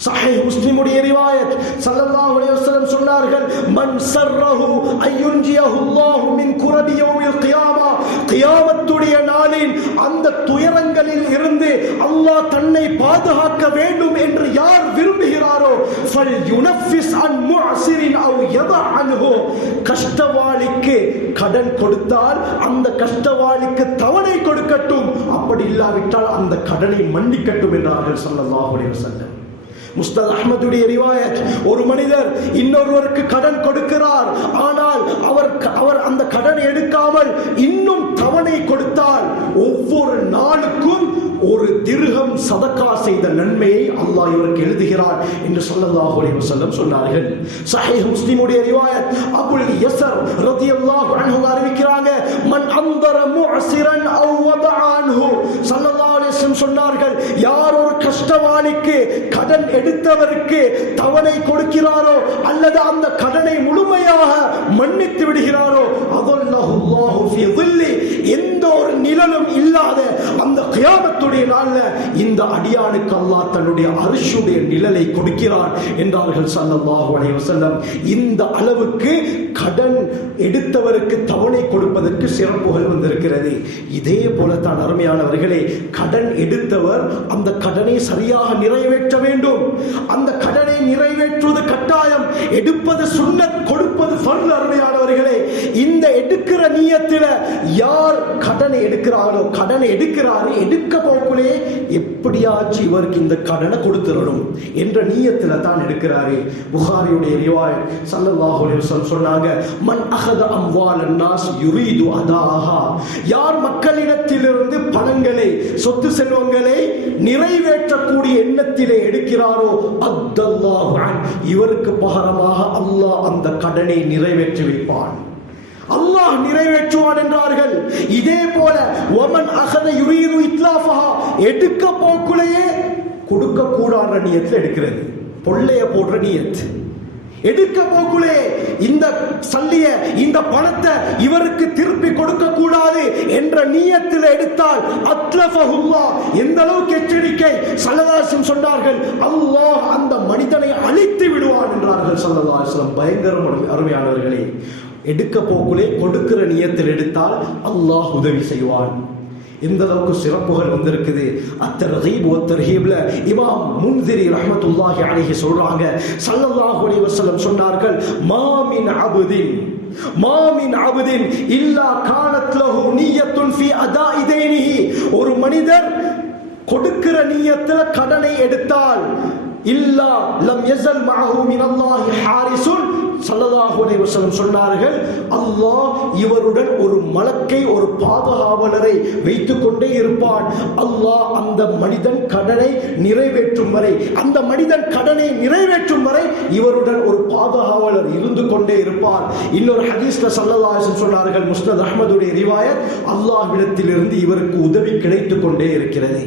சஹீஹ் முஸ்லிமுடைய ரிவாயத், ஸல்லல்லாஹு அலைஹி வஸல்லம் சொன்னார்கள், மன் ஸர்ரஹு அய்யுன்ஜியஹு அல்லாஹு மின் குரபி யௌமில் கியாமா, கியாமத்துடைய நாளில் அந்த துயரங்களில் இருந்து அல்லாஹ் தன்னை பாதுகாக்க வேண்டும் என்று யார் விரும்புகிறாரோ, ஃபல் யுனஃபிஸ் அன் முஅஸிரின் அவ் யதஅ அன்ஹு, கஷ்டவாளிக்கு கடன் கொடுத்தால் அந்த கஷ்டவாளிக்கு தவணை கொடுக்கட்டும், அப்படி இல்லாவிட்டால் அந்த கடனை மன்னிக்கட்டும் என்றார்கள் ஸல்லல்லாஹு அலைஹி வஸல்லம். முஸ்னத் அஹ்மதுடைய ரிவாயத், ஒரு மனிதர் இன்னொருவருக்கு கடன் கொடுக்கிறார், ஆனால் அவர் அந்த கடனை எடுக்காமல் இன்னும் தவணை கொடுத்தால் ஒவ்வொரு நாளுக்கும் ஒரு திர்ஹம் சதகா செய்த நன்மையை அல்லாஹ் இவருக்கு எழுதுகிறார் என்று ஸல்லல்லாஹு அலைஹி வஸல்லம் சொன்னார்கள். சஹீஹ் முஸ்லிமுடைய ரிவாயத், அபுல் யஸர் ரலியல்லாஹு அன்ஹு அறிவிக்கிறாங்க, மன் அந்தர முஅஸிரன் அவ் வதஅ அன்ஹு, ஸல்லல்லாஹு அலைஹி வஸல்லம் சொன்னார்கள், யார் ஒரு கஷ்டவாளிக்கு கடன் எடுத்தவருக்கு தவணை கொடுக்கிறாரோ அல்லது அந்த கடனை முழுமையாக மன்னித்து விடுகிறாரோ, அதல்லஹுல்லாஹு ஃபீ ظில்லி, எந்த ஒரு நிழலும் இல்லாத அந்த கியாமத்துடைய நாள்ல இந்த அடியானுக்கு அல்லாஹ் தன்னுடைய அர்ஷுடைய நிழலை கொடுக்கிறார் என்றார்கள் ஸல்லல்லாஹு அலைஹி வஸல்லம். இந்த அளவுக்கு கடன் எடுத்தவருக்கு தவணை கொடுப்பதற்கு சிறப்புகள் வந்திருக்கிறது. இதே போலத்தான் அருமையானவர்களே, கடன் எடுத்தவர் அந்த கடனை சரியாக நிறைவேற்ற வேண்டும். அந்த கடனை நிறைவேற்றுவது கட்டாயம், எடுப்பது சுன்னத், கொடுப்பது ஃபர்ல். அருமையானவர்களே, நீயத்தில் யார் கடனை எடுக்கிறாரோ, கடனை எடுக்கிறாரு, எடுக்க போக்குள்ளே எப்படியாச்சும் இவருக்கு இந்த கடனை கொடுத்துடணும் என்ற நீயத்தில் தான் எடுக்கிறாரு. புகாரியுடைய ரிவாயத் ஸல்லல்லாஹு அலைஹி வஸல்லம் சொன்னாங்க, மன் அஹத அம்வாலன் நாஸ் யுரீது அதாஹா, யார் மக்களிடத்திலிருந்து பணங்களை, சொத்து செல்வங்களை நிறைவேற்றக்கூடிய எண்ணத்திலே எடுக்கிறாரோ அத்தல்லாஹு அன், இவருக்கு பகரமாக அல்லாஹ் அந்த கடனை நிறைவேற்றி வைப்பான், அல்லாஹ் நிறைவேற்றுவான் என்றார்கள். இதே போல வமன் அகத யுரீது இத்லாஃபஹா, எடுக்க போக்குள்ளேயே கொடுக்க கூடாத நியத்தில் எடுக்கிறது, பொள்ளைய போடுற நியத், எடுக்க போக்குள்ளே இந்த சல்லிய, இந்த பணத்தை இவருக்கு திருப்பி கொடுக்க கூடாது என்ற நியத்தில் எடுத்தால் அத்லஃபஹுல்லாஹ், எந்த அளவுக்கு எச்சரிக்கை ஸல்லல்லாஹு அலைஹி வஸல்லம் சொன்னார்கள், அல்லாஹ் அந்த மனிதனை அழித்து விடுவான் என்றார்கள் ஸல்லல்லாஹு அலைஹி வஸல்லம். பயங்கரம் அருமையானவர்களே, எடுக்க போக்குள்ளே கொடுக்கிற நியத்தில் எடுத்தால் அல்லாஹ் உதவி செய்வான். இந்த அளவுக்கு சிறப்புகள் வந்திருக்குது. அத்தர்ஹீப் வ தர்ஹீப்ல இமாம் முன்திரி ரஹ்மத்துல்லாஹி அலைஹி சொல்றாங்க, ஸல்லல்லாஹு அலைஹி வஸல்லம் சொன்னார்கள், மாமின் அப்தின் இல்லா கானத் லஹு நிய்யத்துன் ஃபீ அதாஇ தைனிஹி, ஒரு மனிதர் கொடுக்கிற நியத்தில் கடனை எடுத்தால் இல்லா லம் யஸல் மஅஹு மினல்லாஹி ஹாரிசுன், ஸல்லல்லாஹு அலைஹி வஸல்லம் சொன்னார்கள், அல்லாஹ் இவருடன் ஒரு மலக்கை, ஒரு பாதுகாவலரை வைத்துக் கொண்டே இருப்பான். அல்லாஹ் அந்த மனிதன் கடனை நிறைவேற்றும் வரை, அந்த மனிதன் கடனை நிறைவேற்றும் வரை இவருடன் ஒரு பாதுகாவலர் இருந்து கொண்டே இருப்பார். இன்னொரு ஹதீஸ்ல ஸல்லல்லாஹு அலைஹி வஸல்லம் சொன்னார்கள், முஸ்னத் அஹ்மதுடைய ரிவாயத், அல்லாஹ்விடத்திலிருந்து இவருக்கு உதவி கிடைத்துக் கொண்டே இருக்கிறது.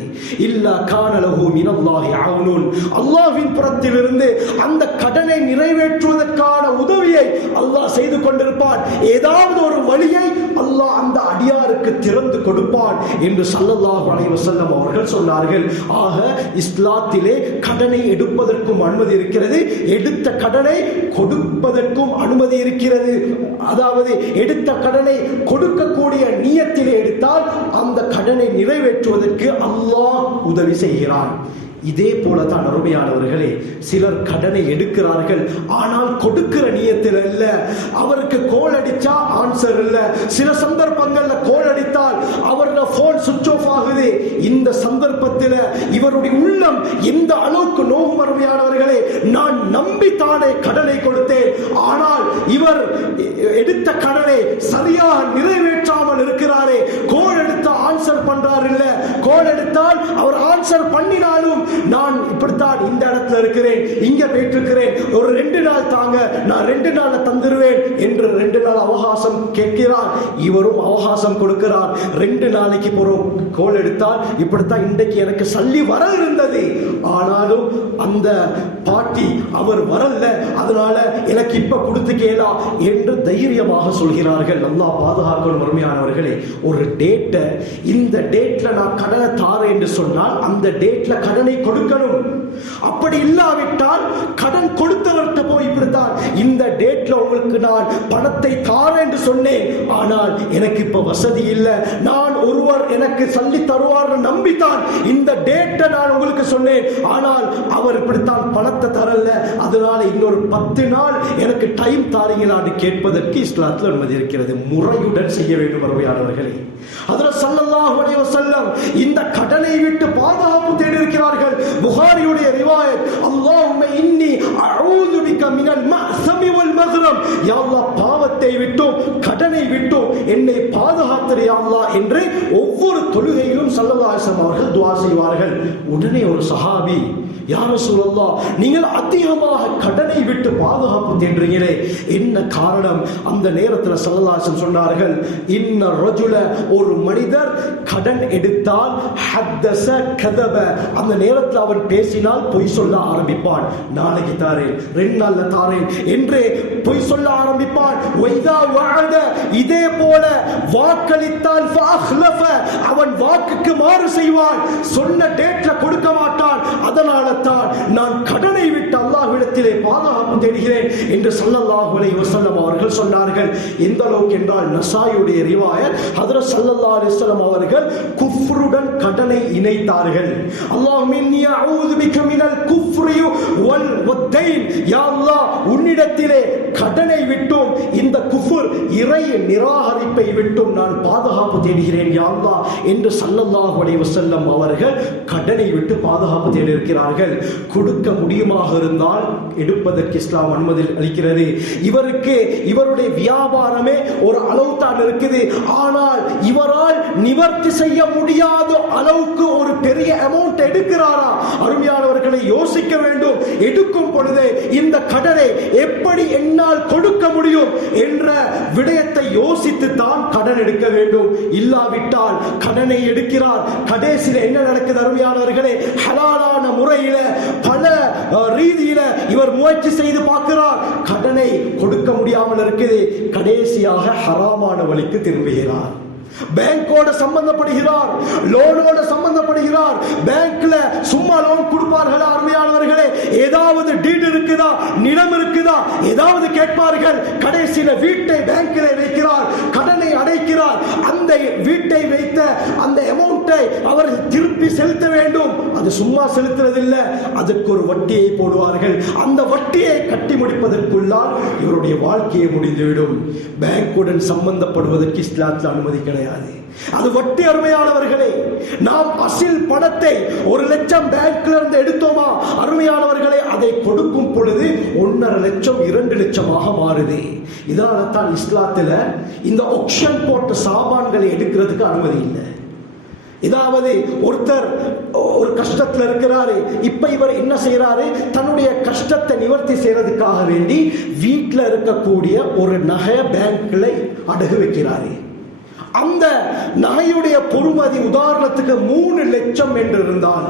இல்லா கான லஹு மினல்லாஹி அவுனுன், அல்லாஹ்வின் புறத்திலிருந்து அந்த கடனை நிறைவேற்றுவதற்கான உதவியை அல்லாஹ் செய்து கொண்டிருப்பான். ஏதாவது ஒரு வழியை அல்லாஹ் அந்த அடியாருக்கு திறந்து கொடுப்பான் என்று ஸல்லல்லாஹு அலைஹி வஸல்லம் அவர்கள் சொன்னார்கள். ஆக இஸ்லாத்திலே கடனை எடுப்பதற்கும் அனுமதி இருக்கிறது, எடுத்த கடனை கொடுப்பதற்கும் அனுமதி இருக்கிறது. அதாவது எடுத்த கடனை கொடுக்கக்கூடிய நியத்திலே எடுத்தால் அந்த கடனை நிறைவேற்றுவதற்கு அல்லாஹ் உதவி செய்கிறான். இதே போலதான் அருமையானவர்களே, சிலர் கடனை எடுக்கிறார்கள், ஆனால் கொடுக்கிற நியத்தில் அல்ல. அவருக்கு கோல் அடிச்சா ஆன்சர் இல்ல, சில சந்தர்ப்பங்கள்ல கோல் அடித்தால் அவருடைய போன் சுவிட்ச் ஆஃப் ஆகுது. இந்த சந்தர்ப்பத்தில் இவருடைய உள்ளம் எந்த அளவுக்கு நோகும் அருமையானவர்களே, நான் நம்பித்தானே கடனை கொடுத்தேன், ஆனால் இவர் எடுத்த கடனை சரியாக நிறைவேற்றாமல் இருக்கிறாரே, கோல் எடுத்த ஆன்சர் பண்றார் இல்ல, கோல் எடுத்தால் அவர் ஆன்சர் பண்ணினாலும் நான் இப்படித்தான் இந்த இடத்துல இருக்கிறேன், இங்க போயிட்டு இருக்கிறேன், ஒரு 2 நாள் தாங்க, நான் 2 நாள்ல தந்துருவேன் என்று 2 நாள் அவகாசம் கேட்கிறார். இவரும் அவகாசம் கொடுக்கிறார். 2 நாளைக்கு கோல் எடுத்தால் இப்படித்தான் இன்றைக்கு எனக்கு சல்லி வர இருந்தது, ஆனாலும் அந்த பாட்டி அவர் வரல, அதனால எனக்கு இப்ப கொடுத்து கேளா என்று தைரியமாக சொல்கிறார்கள். அல்லாஹ் பாதுகாக்கணும் அருமையானவர்களே. ஒரு டேட்டை, இந்த டேட்ல நான் கடனை தாரேன் என்று சொன்னால் அந்த டேட்ல கடனை கொடுக்கணும். அப்படி இல்லாவிட்டால் கடன் கொடுத்தவர்கிட்ட போய் இப்படித்தான், இந்த டேட்ல உங்களுக்கு நான் பணத்தை தாரேன் என்று சொன்னேன், ஆனால் எனக்கு இப்ப வசதி இல்லை, நான் ஒருவர் எனக்கு சொல்லி தருவார் நம்பித்தான் இந்த டேட்டை நான் உங்களுக்கு சொன்னேன், ஆனால் அவர் இப்படித்தான் பணத்தை தரல, அதனால இன்னொரு 10 நாள் எனக்கு டைம் தாரீங்களான்னு கேட்பதற்கு இஸ்லாத்தில் அனுமதி இருக்கிறது. முறையுடன் செய்ய வேண்டும் அருமையானவர்களே. ஹஜ்ரத் ஸல்லல்லாஹு அலைஹி வஸல்லம் இந்த கடனை விட்டு பாதுகாப்பு தேடி இருக்கிறார்கள். புகாரியுடைய ரிவாயத், அல்லாஹும்ம இன்னி அஊது பிக மினல் மஅஸமி வல் மக்ரம், யா அல்லாஹ் பாவத்தை விட்டும் கடனை விட்டும் என்னை பாதுகாத்திரு யா அல்லாஹ் என்று ஒவ்வொரு தொழுகையிலும் ஸல்லல்லாஹு அலைஹி வஸல்லம் அவர்கள் துஆ செய்வார்கள். உடனே ஒரு சஹாபி, யா ரசூலல்லாஹ், நீங்கள் அதிகமாக கடனை விட்டு பாதுகாப்பு தேடுறீங்களே, என்ன காரணம்? அந்த நேரத்தில் ஸல்லல்லாஹு அலைஹி வஸல்லம் சொன்னார்கள், இன்ன ரஜுல, ஒரு மனிதர் கடன் எடுத்தால் ஹத்தஸ கதப, அந்த நேரத்தில் அவன் பேசினால் பொய் சொல்ல ஆரம்பிப்பான். நாளைக்கு தாரேன், 2 நாள்ல தாரேன் என்று பொய் சொல்ல ஆரம்பிப்பான். வைதா வஅத, இதே போல வாக்களித்தால் ஃபஅஹ்லஃப, அவன் வாக்குக்கு மாறு செய்வான், சொன்ன டேட்ல கொடுக்க மாட்டான். அதனால தான் நான் கடனை விட்டு அல்லாஹ்விடத்திலே பாதுகாப்பு பாதுகாப்பு தேடுகிறேன் என்று ஸல்லல்லாஹு அலைஹி வஸல்லம் அவர்கள் சொன்னார்கள். எந்த அளவுக்கு என்றால் நசாயுடைய ரிவாயத், ஹஜ்ரத் ஸல்லல்லாஹு அலைஹி வஸல்லம் அவர்கள் குஃப்ருடன் கடனை இணைத்தார்கள். அல்லாஹும்ம இன்னி அஊது பிக மினல் குஃப்ரி வல் வத்தைன், யா அல்லாஹ் உன்னிடத்திலே கடனை விட்டும் இந்த குஃபர் இறை நிராகரிப்பை விட்டும் நான் பாதுகாப்பு தேடுகிறேன் யா அல்லாஹ் என்று ஸல்லல்லாஹு அலைஹி வஸல்லம் அவர்கள் கடனை விட்டு பாதுகாப்பு தேடி இருக்கிறார்கள். கொடுக்க முடியுமாக இருந்தால் எடுப்பதற்கு இஸ்லாம் அனுமதி அளிக்கிறது. இவருடைய வியாபாரமே ஒரு அளவு தான் இருக்குது, ஆனால் இவரால் நிவர்த்தி செய்ய முடியாத அளவுக்கு ஒரு பெரிய அமௌண்ட் எடுக்கிறாரா? அருமையானவர்களை யோசிக்க வேண்டும். எடுக்கும் பொழுது இந்த கடனை எப்படி என்னால் கொடுக்க முடியும் என்ற விடயத்தை யோசித்து தான் கடன் எடுக்க வேண்டும். இல்லாவிட்டால் கடனை எடுக்கிறார், கடைசியில் என்ன நடக்குது அருமையானவர்களே? ஹலாலான முறையில பல ரீதியில இவர் முயற்சி செய்து பார்க்கிறார், கடனை கொடுக்க முடியாமல் இருக்குது, கடைசியாக ஹராமான வழிக்கு திரும்புகிறார். பேங்கோட சம்பந்தப்படுகிறார், லோனோட சம்பந்தப்படுகிறார். பேங்க்ல சும்மா லோன் கொடுப்பார்களா அருமையானவர்களே? ஏதாவது டீட் இருக்குதா, நிலம் இருக்குதா, ஏதாவது கேட்பார்கள். கடைசியில வீட்டை பேங்கிலே வைக்கிறார், கடனை அடைக்கிறார். அந்த வீட்டை வைத்த அந்த அமௌண்ட்டை அவர் திருப்பி செலுத்த வேண்டும். அது சும்மா செலுத்துறதில்லை, அதற்கு ஒரு வட்டியை போடுவார்கள். அந்த வட்டியை கட்டி முடிப்பதற்குள்ளால் இவருடைய வாழ்க்கையை முடிந்துவிடும். பேங்குடன் சம்பந்தப்படுவதற்கு இஸ்லாத்தில் அனுமதி கிடையாது. அது வட்டி. அருமையானவர்களே, நாம் அசில் பணத்தை 1 லட்சம் பேங்க்ல இருந்து எடுத்தோமா அருமையானவர்களே, அதை கொடுக்கும் பொழுது 1.5 லட்சம் 2 லட்சமாக மாறுது. இதனால தான் இஸ்லாத்துல இந்த ஆக்ஷன் போட்ட சாமான்களை எடுக்கிறதுக்கு அனுமதி இல்லை. இதாவது ஒருத்தர் ஒரு கஷ்டத்தில் இருக்கிறாரு, இப்ப இவர் என்ன செய்யறாரு? தன்னுடைய கஷ்டத்தை நிவர்த்தி செய்யறதுக்காக வேண்டி வீட்டில் இருக்கக்கூடிய ஒரு நகை பேங்க்ல அடகு வைக்கிறாரு. அந்த நகையுடைய பொறுமதி உதாரணத்துக்கு 3 லட்சம் என்று இருந்தால்,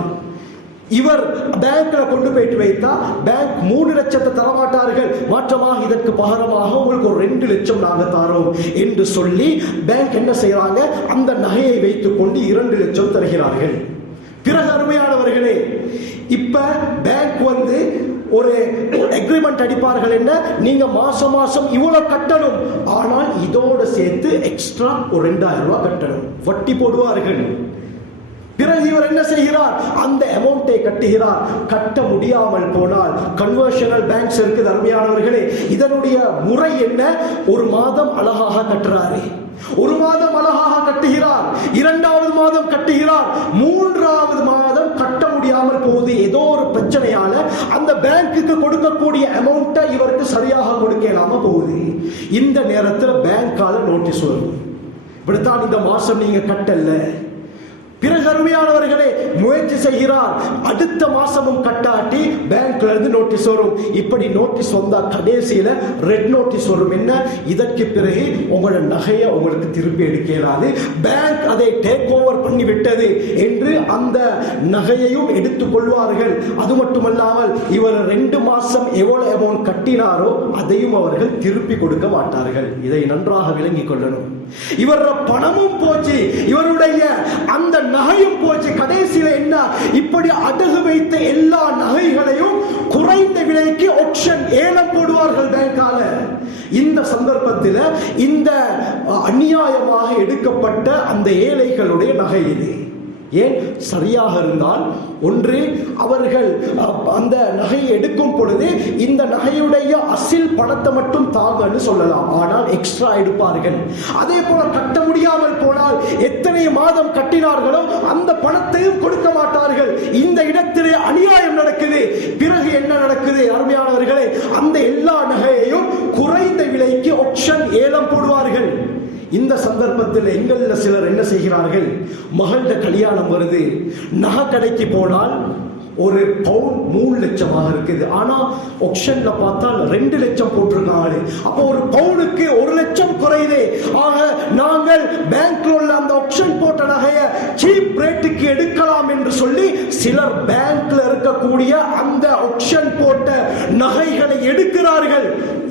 இவர் பேங்க்ல கொண்டு போயிட்டு வைத்தா பேங்க் 3 லட்சத்தை தரமாட்டார்கள். மாற்றமாக இதற்கு பகரமாக உங்களுக்கு ஒரு 2 லட்சம் நாங்கள் தரோம் என்று சொல்லி பேங்க் என்ன செய்யறாங்க? அந்த நகையை வைத்துக் கொண்டு 2 லட்சம் தருகிறார்கள். பிறகு அருமையானவர்களே, இப்ப பேங்க் ஒரு அக்ரிமெண்ட் அடிப்பார்கள். என்ன? நீங்க மாசம் மாசம் இவ்வளவு கட்டணும், ஆனால் இதோட சேர்த்து எக்ஸ்ட்ரா ஒரு 2000 ரூபாய் கட்டணும், வட்டி போடுவார்கள். பிறகு இவர் என்ன செய்கிறார்? அந்த அமௌண்ட்டை கட்டுகிறார். கட்ட முடியாமல் போனால் கன்வர்ஷனல் பேங்க்ஸ் இருக்குது அருமையானவர்களே. இதனுடைய முறை என்ன? ஒரு மாதம் அழகாக கட்டுறாரு, ஒரு மாதம் அழகாக கட்டுகிறார், 2வது மாதம் கட்டுகிறார், 3வது மாதம் கட்ட முடியாமல் போகுது. ஏதோ ஒரு பிரச்சனையால அந்த பேங்க்குக்கு கொடுக்கக்கூடிய அமௌண்ட்டை இவருக்கு சரியாக கொடுக்கலாம போகுது. இந்த நேரத்தில் பேங்கால நோட்டீஸ் வரும், இப்படித்தான் இந்த மாசம் நீங்க கட்டல. பிறகு அருமையானவர்களே, முயற்சி செய்கிறார், அடுத்த மாசமும் கட்டாட்டி பேங்க்ல இருந்து நோட்டீஸ் வரும். இப்படி நோட்டீஸ் வந்தா கடைசியில ரெட் நோட்டீஸ் வரும். என்ன? இதற்கு பிறகு உங்களோட நகையை உங்களுக்கு திருப்பி எடுக்கலாது, பேங்க் அதை டேக் ஓவர் பண்ணி விட்டது என்று அந்த நகையையும் எடுத்துக் கொள்வார்கள். அது மட்டுமல்லாமல் இவர் 2 மாசம் எவ்வளவு அமௌண்ட் கட்டினாரோ அதையும் அவர்கள் திருப்பி கொடுக்க மாட்டார்கள். இதை நன்றாக விளங்கிக் கொள்ளணும். இவர பணமும் போச்சு, இவருடைய அந்த நகையும் போச்சு. கடைசியில என்ன? இப்படி அடகு வைத்த எல்லா நகைகளையும் குறைந்த விலைக்கு ஆக்ஷன் ஏலம் போடுவார்கள் பேங்கால. இந்த சந்தர்ப்பத்தில் இந்த அநியாயமாக எடுக்கப்பட்ட அந்த ஏழைகளுடைய நகை இது. ஏன்? சரியாக இருந்தால் ஒன்று அவர்கள் அந்த நகையை எடுக்கும் பொழுது இந்த நகையுடைய அசில் பணத்தை மட்டும் தாங்கன்னு சொல்லலாம், ஆனால் எக்ஸ்ட்ரா எடுப்பார்கள். அதே போல கட்ட முடியாமல் போனால் எத்தனை மாதம் கட்டினார்களோ அந்த பணத்தையும் கொடுக்க மாட்டார்கள். இந்த இடத்திலே அநியாயம் நடக்குது. பிறகு என்ன நடக்குது அருமையானவர்களே? அந்த எல்லா நகையையும் குறைந்த விலைக்கு ஆக்ஷன் ஏலம் போடுவார்கள். இந்த சந்தர்ப்பத்தில் எங்கள்ல சிலர் என்ன செய்கிறார்கள்? மகள கல்யாணம் வருது, நகை கடைக்கு போனால் ஒரு பவுன் 3 லட்சமாக இருக்குது, ஆனா ஆக்ஷன்ல பார்த்தால் 2 லட்சம் போட்டிருக்காங்க. அப்போ ஒரு பவுனுக்கு 1 லட்சம் குறையுது. ஆக நாங்கள் பேங்க்ல உள்ள அந்த ஆக்ஷன் போட்ட நகையை சீப் ரேட்டுக்கு எடுக்கலாம் என்று சொல்லி சிலர் பேங்க்ல இருக்கக்கூடிய அந்த ஆக்ஷன் போட்ட நகைகளை எடுக்கிறார்கள்.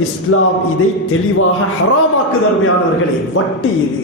இஸ்லாம் இதை தெளிவாக ஹராமாக்குது அருமையானவர்களே. வட்டி இது.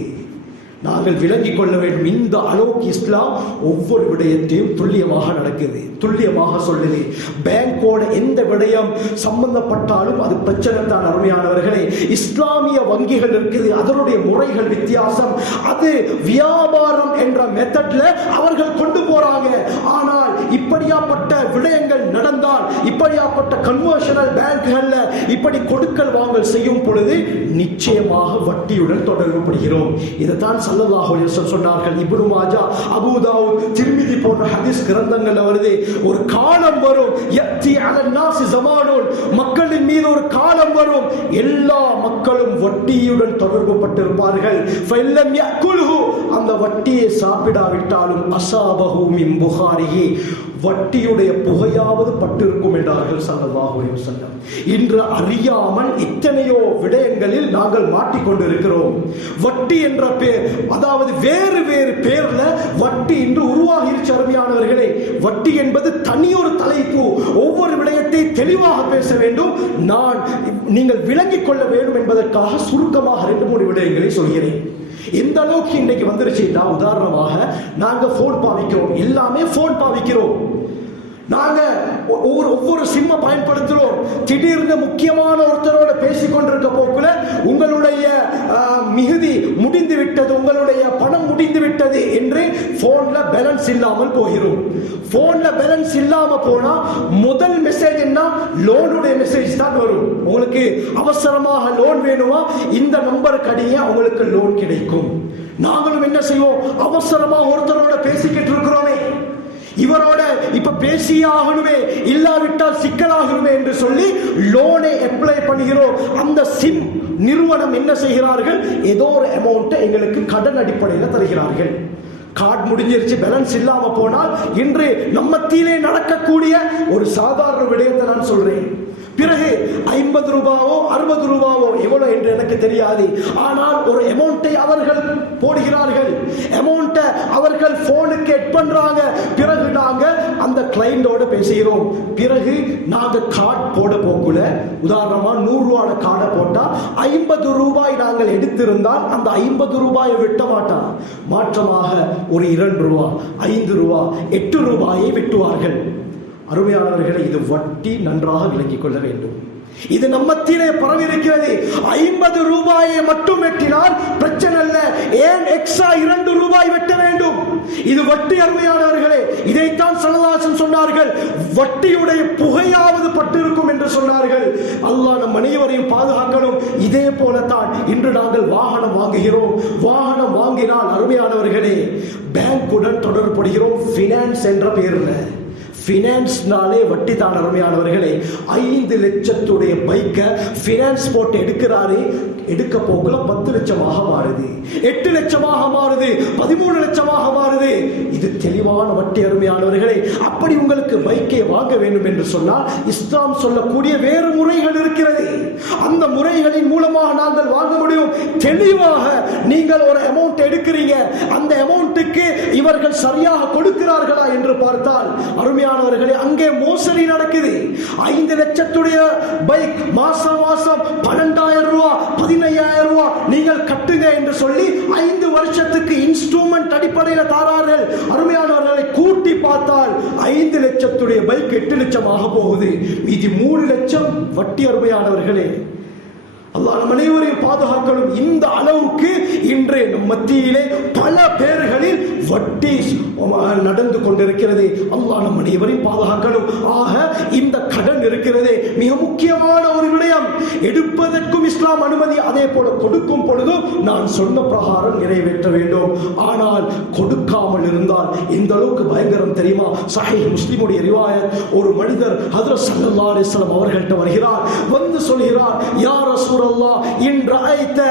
நாங்கள் விளங்கிக் கொள்ள வேண்டும். இந்த அளவுக்கு இஸ்லாம் ஒவ்வொரு விடயத்தையும் துல்லியமாக நடக்குது, துல்லியமாக சொல்லுது. பேங்கோட எந்த விடயம் சம்பந்தப்பட்டாலும் அது பிரச்சனை தான். அருமையானவர்களே, இஸ்லாமிய வங்கிகள் இருக்குது, அதனுடைய முறைகள் வித்தியாசம். அது வியாபாரம் என்ற மெத்தட்ல அவர்கள் கொண்டு போறாங்க. ஆனால் இப்படியாப்பட்ட விடயங்கள் நடந்தால், இப்படியாப்பட்ட கன்வர்ஷனல் பேங்க்கள்ல இப்படி கொடுக்கல் வாங்கல் செய்யும் பொழுது நிச்சயமாக வட்டியுடன் தொடர்புபடுகிறோம். இதைத்தான் ஸல்லல்லாஹு அலைஹி வஸல்லம் சொன்னார்கள். இப்னு மாஜா, அபூ தாவூத், திர்மிதி போன்ற ஹதீஸ் கிரந்தங்கள்ல வருது, ஒரு காலம் வரும், யத்தி அலன் நாஸி ஸமானுன், மக்களின் மீது ஒரு காலம் வரும், எல்லா மக்களும் வட்டியுடன் தொடர்பு பட்டிருப்பார்கள். ஃபஇல்லம் யக்குல்ஹு, அந்த வட்டியை சாப்பிடாவிட்டாலும் அஸாபஹு மின் புகாரிஹி, வட்டியுடைய புகையாவது பட்டிருக்கும் என்றார்கள் ஸல்லல்லாஹு அலைஹி வஸல்லம். இன்று அறியாமல் இத்தனையோ விடயங்களில் நாங்கள் மாட்டிக்கொண்டிருக்கிறோம். வட்டி என்ற பேர், அதாவது வேறு வேறு பேர்ல வட்டி இன்று உருவாகிருச்சு. அருமையானவர்களே, வட்டி என்பது தனியொரு தலைப்பு. ஒவ்வொரு விடயத்தை தெளிவாக பேச வேண்டும், நீங்கள் விளங்கிக் கொள்ள வேண்டும் என்பதற்காக சுருக்கமாக 2-3 விடயங்களை சொல்கிறேன். எந்த அளவுக்கு இன்னைக்கு வந்துருச்சுன்னா, உதாரணமாக நாங்க போன் பாவிக்கிறோம், எல்லாமே போன் பாவிக்கிறோம். நாங்க ஒவ்வொரு சிம்ம பயன்படுத்துறோம். திடீர்னு முக்கியமான ஒருத்தரோட பேசிக்கொண்டிருக்க போக்குல உங்களுடைய மிகுதி முடிந்து விட்டது, உங்களுடைய பணம் முடிந்து விட்டது என்று போன்ல பேலன்ஸ் இல்லாமல் போகிறோம். போன்ல பேலன்ஸ் இல்லாம போனா முதல் மெசேஜ் என்ன? லோனுடைய மெசேஜ் தான் வரும். உங்களுக்கு அவசரமாக லோன் வேணுமா, இந்த நம்பருக்கு அடியே உங்களுக்கு லோன் கிடைக்கும். நாங்களும் என்ன செய்வோம், அவசரமா ஒருத்தரோட பேசிக்கிட்டு இருக்கிறோமே, இவரோட இப்ப பேசியே ஆகணுமே, இல்லாவிட்டால் சிக்கலாகணுமே என்று சொல்லி லோனை அப்ளை பண்ணுகிறோம். அந்த சிம் நிறுவனம் என்ன செய்கிறார்கள், ஏதோ ஒரு அமௌண்ட் எங்களுக்கு கடன் அடிப்படையில் தருகிறார்கள். கார்டு முடிஞ்சிருச்சு, பேலன்ஸ் இல்லாம போனால் இன்று நம்மத்திலே நடக்கக்கூடிய ஒரு சாதாரண விடயத்தை நான் சொல்றேன். பிறகு 50 ரூபாவோ 60 ரூபாவோ எவ்வளவு என்று எனக்கு தெரியாது, ஆனால் ஒரு அமௌண்ட்டை அவர்கள் போடுகிறார்கள். அமௌண்ட்டை அவர்கள் போனுக்கு எட் பண்றாங்க. பிறகு நாங்க அந்த கிளைண்டோட பேசுகிறோம். பிறகு நாங்க கார்டு போட போக்குல, உதாரணமா 100 ரூபாய் கார்டை போட்டா 50 ரூபாய் நாங்கள் எடுத்திருந்தால் அந்த 50 ரூபாயை விட்ட மாட்டான். மாற்றமாக ஒரு 2 ரூபாய், 5 ரூபாய், 8 ரூபாயை விட்டுவார்கள். அருமையானவர்களை, இது வட்டி. நன்றாக விளங்கிக் கொள்ள வேண்டும். இது நம்மத்திலே பரவி இருக்கிறது. 50 ரூபாயை மட்டும் வெட்டினால் பிரச்சனை அல்ல, ஏன் எக்ஸ்ட்ரா 2 ரூபாய் வெட்ட வேண்டும்? இது வட்டி. அருமையானவர்களே, இதைத்தான் ஸல்லல்லாஹு அலைஹி வஸல்லம் சொன்னார்கள், வட்டியுடைய புகையாவது பட்டிருக்கும் என்று சொன்னார்கள். அல்லாஹ் நம் அனைவரையும் பாதுகாக்கணும். இதே போலத்தான் இன்று நாங்கள் வாகனம் வாங்குகிறோம். வாகனம் வாங்கினால் அருமையானவர்களே, பேங்குடன் தொடர்புபடுகிறோம், பினான்ஸ் என்ற பெயர்ல. பினான்ஸ்னாலே வட்டி தான். அருமையானவர்களே, 5 லட்சத்துடைய பைக்கை பினான்ஸ் போட்டு எடுக்கிறாரு, எடுக்க போக்குல 10 லட்சமாக மாறுது, 8 லட்சமாக மாறுது, 13 லட்சமாக மாறுது. இது தெளிவான வட்டி. அருமையானவர்களே, அப்படி உங்களுக்கு பைக்கை வாங்க வேண்டும் என்று சொன்னால் இஸ்லாம் சொல்லக்கூடிய வேறு முறைகள் இருக்கிறது. அந்த முறைகளின் மூலமாக நாங்கள் வாங்க முடியும். தெளிவாக நீங்கள் ஒரு அமௌண்ட் எடுக்கிறீங்க, அந்த அமௌண்ட்டுக்கு இவர்கள் சரியாக கொடுக்கிறார்களா என்று பார்த்தால் அருமையானவர்களே, அங்கே மோசடி நடக்குது. 5 லட்சத்துடைய பைக் மாசம் மாசம் 12,000 ரூபாய், 15,000 ரூபாய் நீங்கள் கட்டுங்க என்று சொல்லி 5 வருஷத்துக்கு இன்ஸ்ட்ருமெண்ட் அடிப்படையில் தாரார்கள். அருமையானவர்களை, கூட்டி பார்த்தால் 5 லட்சத்துடைய பைக் 8 லட்சமாக போகுது, மீதி 3 லட்சம் வட்டி. அருமையானவர்களே, அல்லாஹ் நம் அனைவரையும் பாதுகாக்கணும். இந்த அளவுக்கு இன்று நம் மத்தியிலே பல பேர்களில் வட்டி நடந்து கொண்டிருக்கிறது. அல்லாஹ் நம் அனைவரையும் பாதுகாக்கணும். ஆக இந்த கடன் இருக்கிறதே மிக முக்கியமான ஒரு விடயம். எடுப்பதற்கும் இஸ்லாம் அனுமதி, அதே போல கொடுக்கும் பொழுதும் நான் சொன்ன பிரகாரம் நிறைவேற்ற வேண்டும். ஆனால் கொடுக்காமல் இருந்தால் எந்த அளவுக்கு பயங்கரம் தெரியுமா? சஹீஹ் முஸ்லிமுடைய ரிவாயத், ஒரு மனிதர் ஹஜ்ரத் ஸல்லல்லாஹு அலைஹி வஸல்லம் அவர்கள்ட்ட வருகிறார். வந்து சொல்கிறார், யா ரசூலல்லாஹ், இன் ரஅய்த,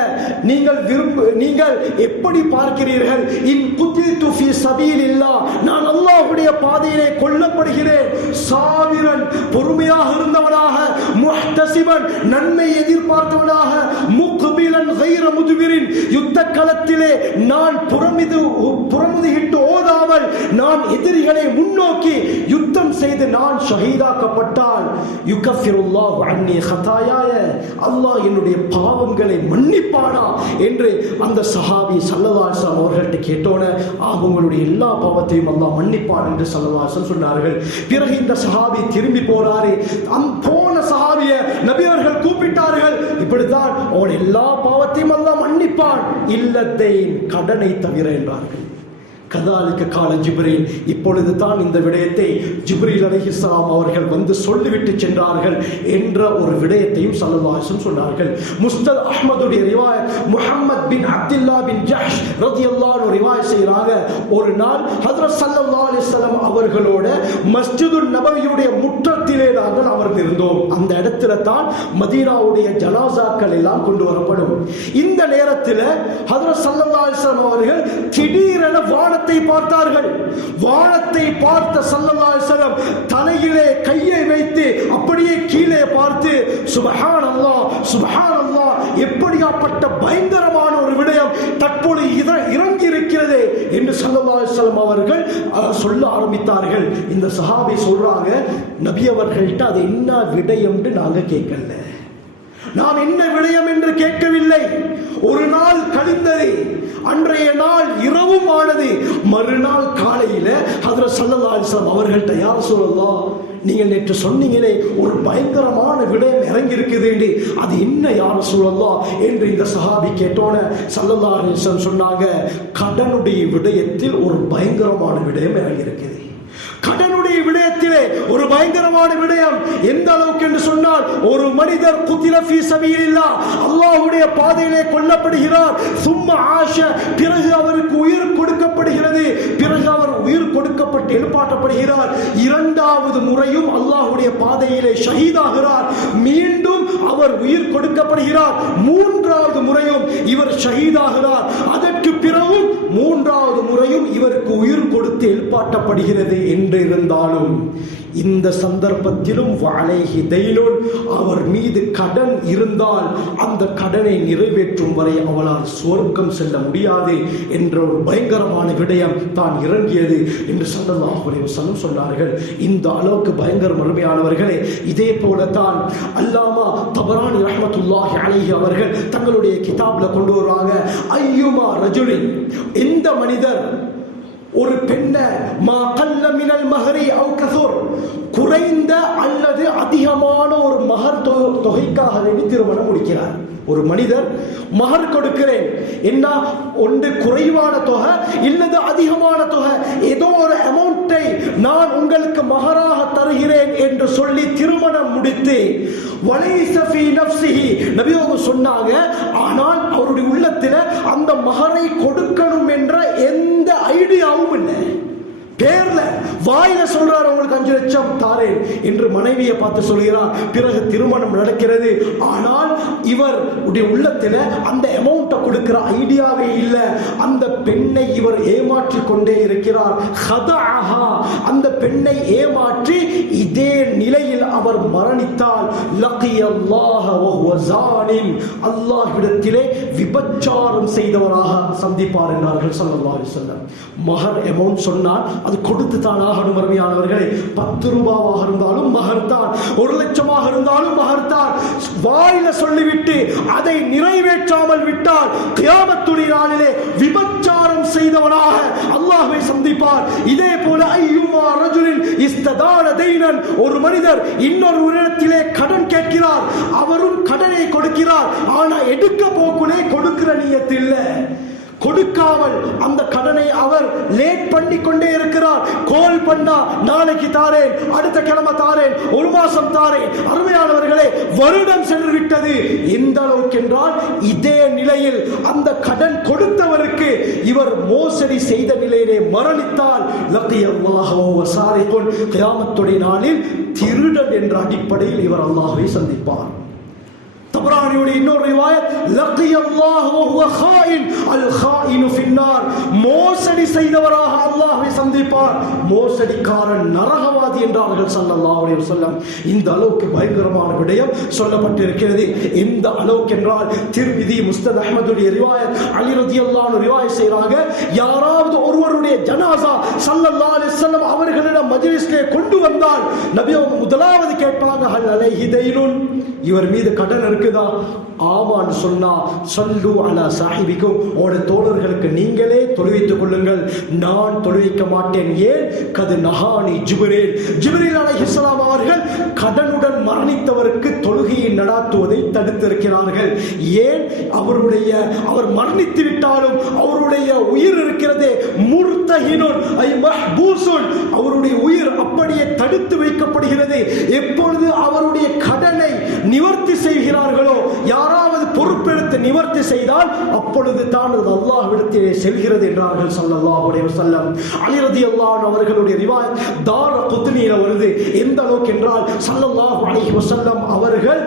நீங்கள் எப்படி பார்க்கிறீர்கள்? இன் குதிது ஃபீ சபீலில்லாஹ், நான் அல்லாஹ்வுடைய பாதையிலே கொல்லப்படுகிறேன். சாபிரன், பொறுமையாக இருந்தவனாக, முஹ்தசிபன், நன்மை எதிர்பார்த்தவனாக, முக்பிலன் கைர முதுபிரின், யுத்த களத்திலே நான் புறமுதுகிட்டு ஓதாமல் இல்லாமல் நான் எதிரிகளை முன்னோக்கி யுத்தம் செய்து நான் ஷஹீதாக்கப்பட்டால் யுகஃபிருல்லாஹு அன்னி ஹதாயாய, அல்லாஹ் என்னுடைய பாவங்களை மன்னிப்பானா என்று அந்த சஹாபி ஸல்லல்லாஹு அலைஹி வஸல்லம் அவர்கள்ட்ட கேட்டோன, உங்களுடைய எல்லா பாவத்தையும் அல்லாஹ் மன்னிப்பான் என்று ஸல்லல்லாஹு அலைஹி வஸல்லம் சொன்னார்கள். பிறகு இந்த சஹாபி திரும்பி போறாரு. போன சஹாபிய நபி அவர்கள் கூப்பிட்டார்கள், இப்படித்தான் அவன் எல்லா பாவத்தையும் அல்லாஹ் மன்னிப்பான், இல்லத்தை கடனை தவிர என்றார்கள். கதாலிக்க கால ஜிப்ரீல், இப்பொழுது தான் இந்த விடயத்தை ஜிப்ரீல் அலைஹிஸ்ஸலாம் அவர்கள் வந்து சொல்லிவிட்டு சென்றார்கள் என்ற ஒரு விடயத்தையும் ஸல்லல்லாஹு அலைஹி வஸல்லம் சொன்னார்கள். முஸ்னத் அஹ்மதுடைய ரிவாயத், முஹம்மத் பின் அப்துல்லா பின் ஜஹ்ஷ் ரலியல்லாஹு அன்ஹு ரிவாயத் செய்றாங்க, ஒரு நாள் ஹஜ்ரத் ஸல்லல்லாஹு அலைஹி வஸல்லம் அவர்களோட மஸ்ஜிதுன் நபவியுடைய முற்றத்திலே நாங்கள் அமர்ந்திருந்தோம். அந்த இடத்துல தான் மதீனாவுடைய ஜனாசாக்கள் எல்லாம் கொண்டு வரப்படும். இந்த நேரத்தில் ஹஜ்ரத் ஸல்லல்லாஹு அலைஹி வஸல்லம் அவர்கள் திடீரென வானத்தை பார்த்தார்கள். வானத்தை பார்த்த ஸல்லல்லாஹு அலைஹி வஸல்லம் தலையிலே கையை வைத்து அப்படியே கீழே பார்த்து, சுப்ஹானல்லாஹ் சுப்ஹானல்லாஹ், எப்படியாப்பட்ட பயங்கரமான ஒரு விடயம் தற்போது இறங்கி இருக்கிறது என்று ஸல்லல்லாஹு அலைஹி வஸல்லம் அவர்கள் சொல்ல ஆரம்பித்தார்கள். இந்த சஹாபி சொல்றாங்க, நபி அவர்கள்ட்ட அது என்ன விடயம் என்று நாங்க கேட்கல, நாம் என்ன விடயம் என்று கேட்கவில்லை. ஒரு நாள் கழிந்தது, அன்றைய நாள் இரவும் ஆனது. மறுநாள் காலையில ஹஜ்ரத் ஸல்லல்லாஹு அலைஹி வஸல்லம் அவர்கள்ட்ட, யா ரசூலல்லாஹ், நீங்கள் நேற்று சொன்னீங்களே ஒரு பயங்கரமான விடயம் இறங்கி இருக்குது, அது என்ன யா ரசூலல்லாஹ் என்று இந்த சஹாபி கேட்டோன ஸல்லல்லாஹு அலைஹி வஸல்லம் சொன்னாங்க, கடனுடைய விடயத்தில் ஒரு பயங்கரமான விடயம் இறங்கி இருக்குது. கடனுடைய விடயத்திலே ஒரு பயங்கரமான விடயம். எந்த அளவுக்கு என்று சொன்னால், ஒரு மனிதர் குத்தில ஃபீ சபீலில்லாஹ், அல்லாஹ்வுடைய பாதையிலே கொல்லப்படுகிறார். சும்மா ஆஷ, பிறகு அவருக்கு உயிர் கொடுக்கப்படுகிறது. பிறகு அவர் உயிர் கொடுக்கப்பட்டு எழுப்பாட்டப்படுகிறார். இரண்டாவது முறையும் அல்லாஹ்வுடைய பாதையிலே ஷஹீதாகிறார். மீண்டும் அவர் உயிர் கொடுக்கப்படுகிறார். மூன்றாவது முறையும் இவர் ஷஹீதாகிறார். அதற்கு பிறகும் மூன்றாவது முறையும் இவருக்கு உயிர் கொடுத்து எழுப்பாட்டப்படுகிறது என்று இருந்தாலும், இந்த சந்தர்ப்பத்திலும் வலைஹி தைனுன், அவர் மீது கடன் இருந்தால் அந்த கடனை நிறைவேற்றும் வரை அவளால் சொர்க்கம் செல்ல முடியாது என்ற ஒரு பயங்கரமான விடயம் தான் இறங்கியது என்று ஸல்லல்லாஹு அலைஹி வஸல்லம் சொன்னார்கள். இந்த அளவுக்கு பயங்கர மறுமையானவர்களே, இதே போலத்தான் அல்லாமா தபரானி ரஹ்மத்துல்லாஹி அலைஹி அவர்கள் தங்களுடைய கிதாப்ல கொண்டு வருவாங்க, ஐயுமா ரஜுலின், எந்த மனிதர் ஒரு பெண்ணை மா கல்ல மினல் மஹரி அவ் கஸுர், குறைந்த அல்லது அதிகமான ஒரு மஹர் தொகைக்காக வேண்டி திருமணம் முடிக்கிறார். ஒரு மனிதர் மஹர் கொடுக்கிறேன், என்ன ஒன்று குறைவான தொகை இல்லது அதிகமான தொகை, ஏதோ ஒரு அமௌண்ட்டை நான் உங்களுக்கு மஹராக தருகிறேன் என்று சொல்லி திருமணம் முடித்து, வலைஸ ஃபீ நஃப்ஸிஹி, நபி அவங்க சொன்னாங்க, ஆனால் அவருடைய உள்ளத்தில் அந்த மஹரை கொடுக்கணும் என்ற எந்த ஐடியாவும் இல்லை. பேர்ல வாயில சொல்றார், உங்களுக்கு 5 லட்சம் தாரேன் என்று மனைவியை பார்த்து சொல்கிறார். பிறகு திருமணம் நடக்கிறது. ஆனால் இவர் உள்ளத்துல அந்த அமௌண்ட்டை கொடுக்கிற ஐடியாவே இல்லை. அந்த பெண்ணை இவர் ஏமாற்றி கொண்டே இருக்கிறார். ஹதஅஹா, அந்த பெண்ணை ஏமாற்றி இதே நிலையில் அவர் மரணித்தால் லகியல்லாஹ வஹுவ ஸானின், அல்லாஹ்விடத்திலே விபச்சாரம் செய்தவராக சந்திப்பார் என்றார்கள் ஸல்லல்லாஹு அலைஹி வஸல்லம். மஹர் அமௌண்ட் சொன்னால் அது கொடுத்து தான் ஆகணும். மறுமையானவர்களே, 10 ரூபாவாக இருந்தாலும் மஹர் தான், 1 லட்சமாக இருந்தாலும் மஹர் தான். வாயில சொல்லிவிட்டு அதை நிறைவேற்றாமல் விட்டால் கியாமத்துடைய நாளிலே விபச்சாரம் செய்தவனாக அல்லாஹ்வை சந்திப்பார். இதே போல ஐயுமா ரஜுலின் இஸ்ததான தைனன், ஒரு மனிதர் இன்னொரு இடத்திலே கடன் கேட்கிறார், அவரும் கடனை கொடுக்கிறார், ஆனா எடுக்க போக்குலே கொடுக்கிற நியத்து இல்லை. கொடுக்காமல் அந்த கடனை அவர் லேட் பண்ணி கொண்டே இருக்கிறார். கோல் பண்ணா நாளைக்கு தாரேன், அடுத்த கிழமை தாரேன், 1 மாசம் தாரேன். அருமையானவர்களே, வருடம் சென்று விட்டது. எந்த அளவுக்கு என்றால், இதே நிலையில் அந்த கடன் கொடுத்தவருக்கு இவர் மோசடி செய்த நிலையிலே மரணித்தால் லகியல்லாஹு வஹுவ ஸாரிகுன், கியாமத்துடைய நாளில் திருடன் என்ற அடிப்படையில் இவர் அல்லாஹ்வை சந்திப்பார். தபரானியுடைய இன்னொரு ரிவாயத் லக்கியல்லாஹு வஹுவ காயின் அல் காயினு ஃபின்னார், மோசடி செய்தவராக அல்லாஹ்வை சந்திப்பார், மோசடிக்காரன் நரகவாதி என்றார்கள் ஸல்லல்லாஹு அலைஹி வஸல்லம். இந்த அளவுக்கு பயங்கரமான விடயம் சொல்லப்பட்டிருக்கிறது. எந்த அளவுக்கு என்றால் திர்மிதி முஸ்னத் அஹ்மதுடைய ரிவாயத் அலி ரலியல்லாஹு அன்ஹு ரிவாயத் செய்றாங்க, யாராவது ஒருவருடைய ஜனாஸா ஸல்லல்லாஹு அலைஹி வஸல்லம் அவர்களிடம் மஜ்லிஸ்லே கொண்டு வந்தால் நபி அவங்க முதலாவது கேட்பாங்க, ஹல் அலைஹி தைனுன், இவர் மீது கடன் இருக்குதா? ஆமான்னு சொன்னா சல்லு அலா சாஹிபிக்கும், உங்களோட தோழர்களுக்கு நீங்களே தொழுவித்துக் கொள்ளுங்கள், நான் தொழுவிக்க மாட்டேன். ஏன்? கது நஹானி ஜிப்ரீல், ஜிப்ரீல் அலைஹிஸ்ஸலாம் அவர்கள் கடனுடன் மரணித்தவருக்கு தொழுகையை நடாத்துவதை தடுத்திருக்கிறார்கள். ஏன்? அவர் மரணித்து விட்டாலும் அவருடைய உயிர் இருக்கிறதே முர்தஹினுன் ஐ மஹ்பூசுன், அவருடைய உயிர் அப்படியே தடுத்து வைக்கப்படுகிறது. எப்பொழுது அவருடைய கடனை நிவர்த்தி செய்கிறார்களோ, யாராவது பொறுப்பெடுத்து நிவர்த்தி செய்தால் அப்பொழுது தான் அது அல்லாஹ்விடத்திலே செல்கிறது என்றார்கள் ஸல்லல்லாஹு அலைஹி வஸல்லம். அலி ரலியல்லாஹு அன்ஹு அவர்களுடைய ரிவாயத் தாரகுத்னியில வருது. எந்த அளவுக்கு என்றால் ஸல்லல்லாஹு அலைஹி வஸல்லம் அவர்கள்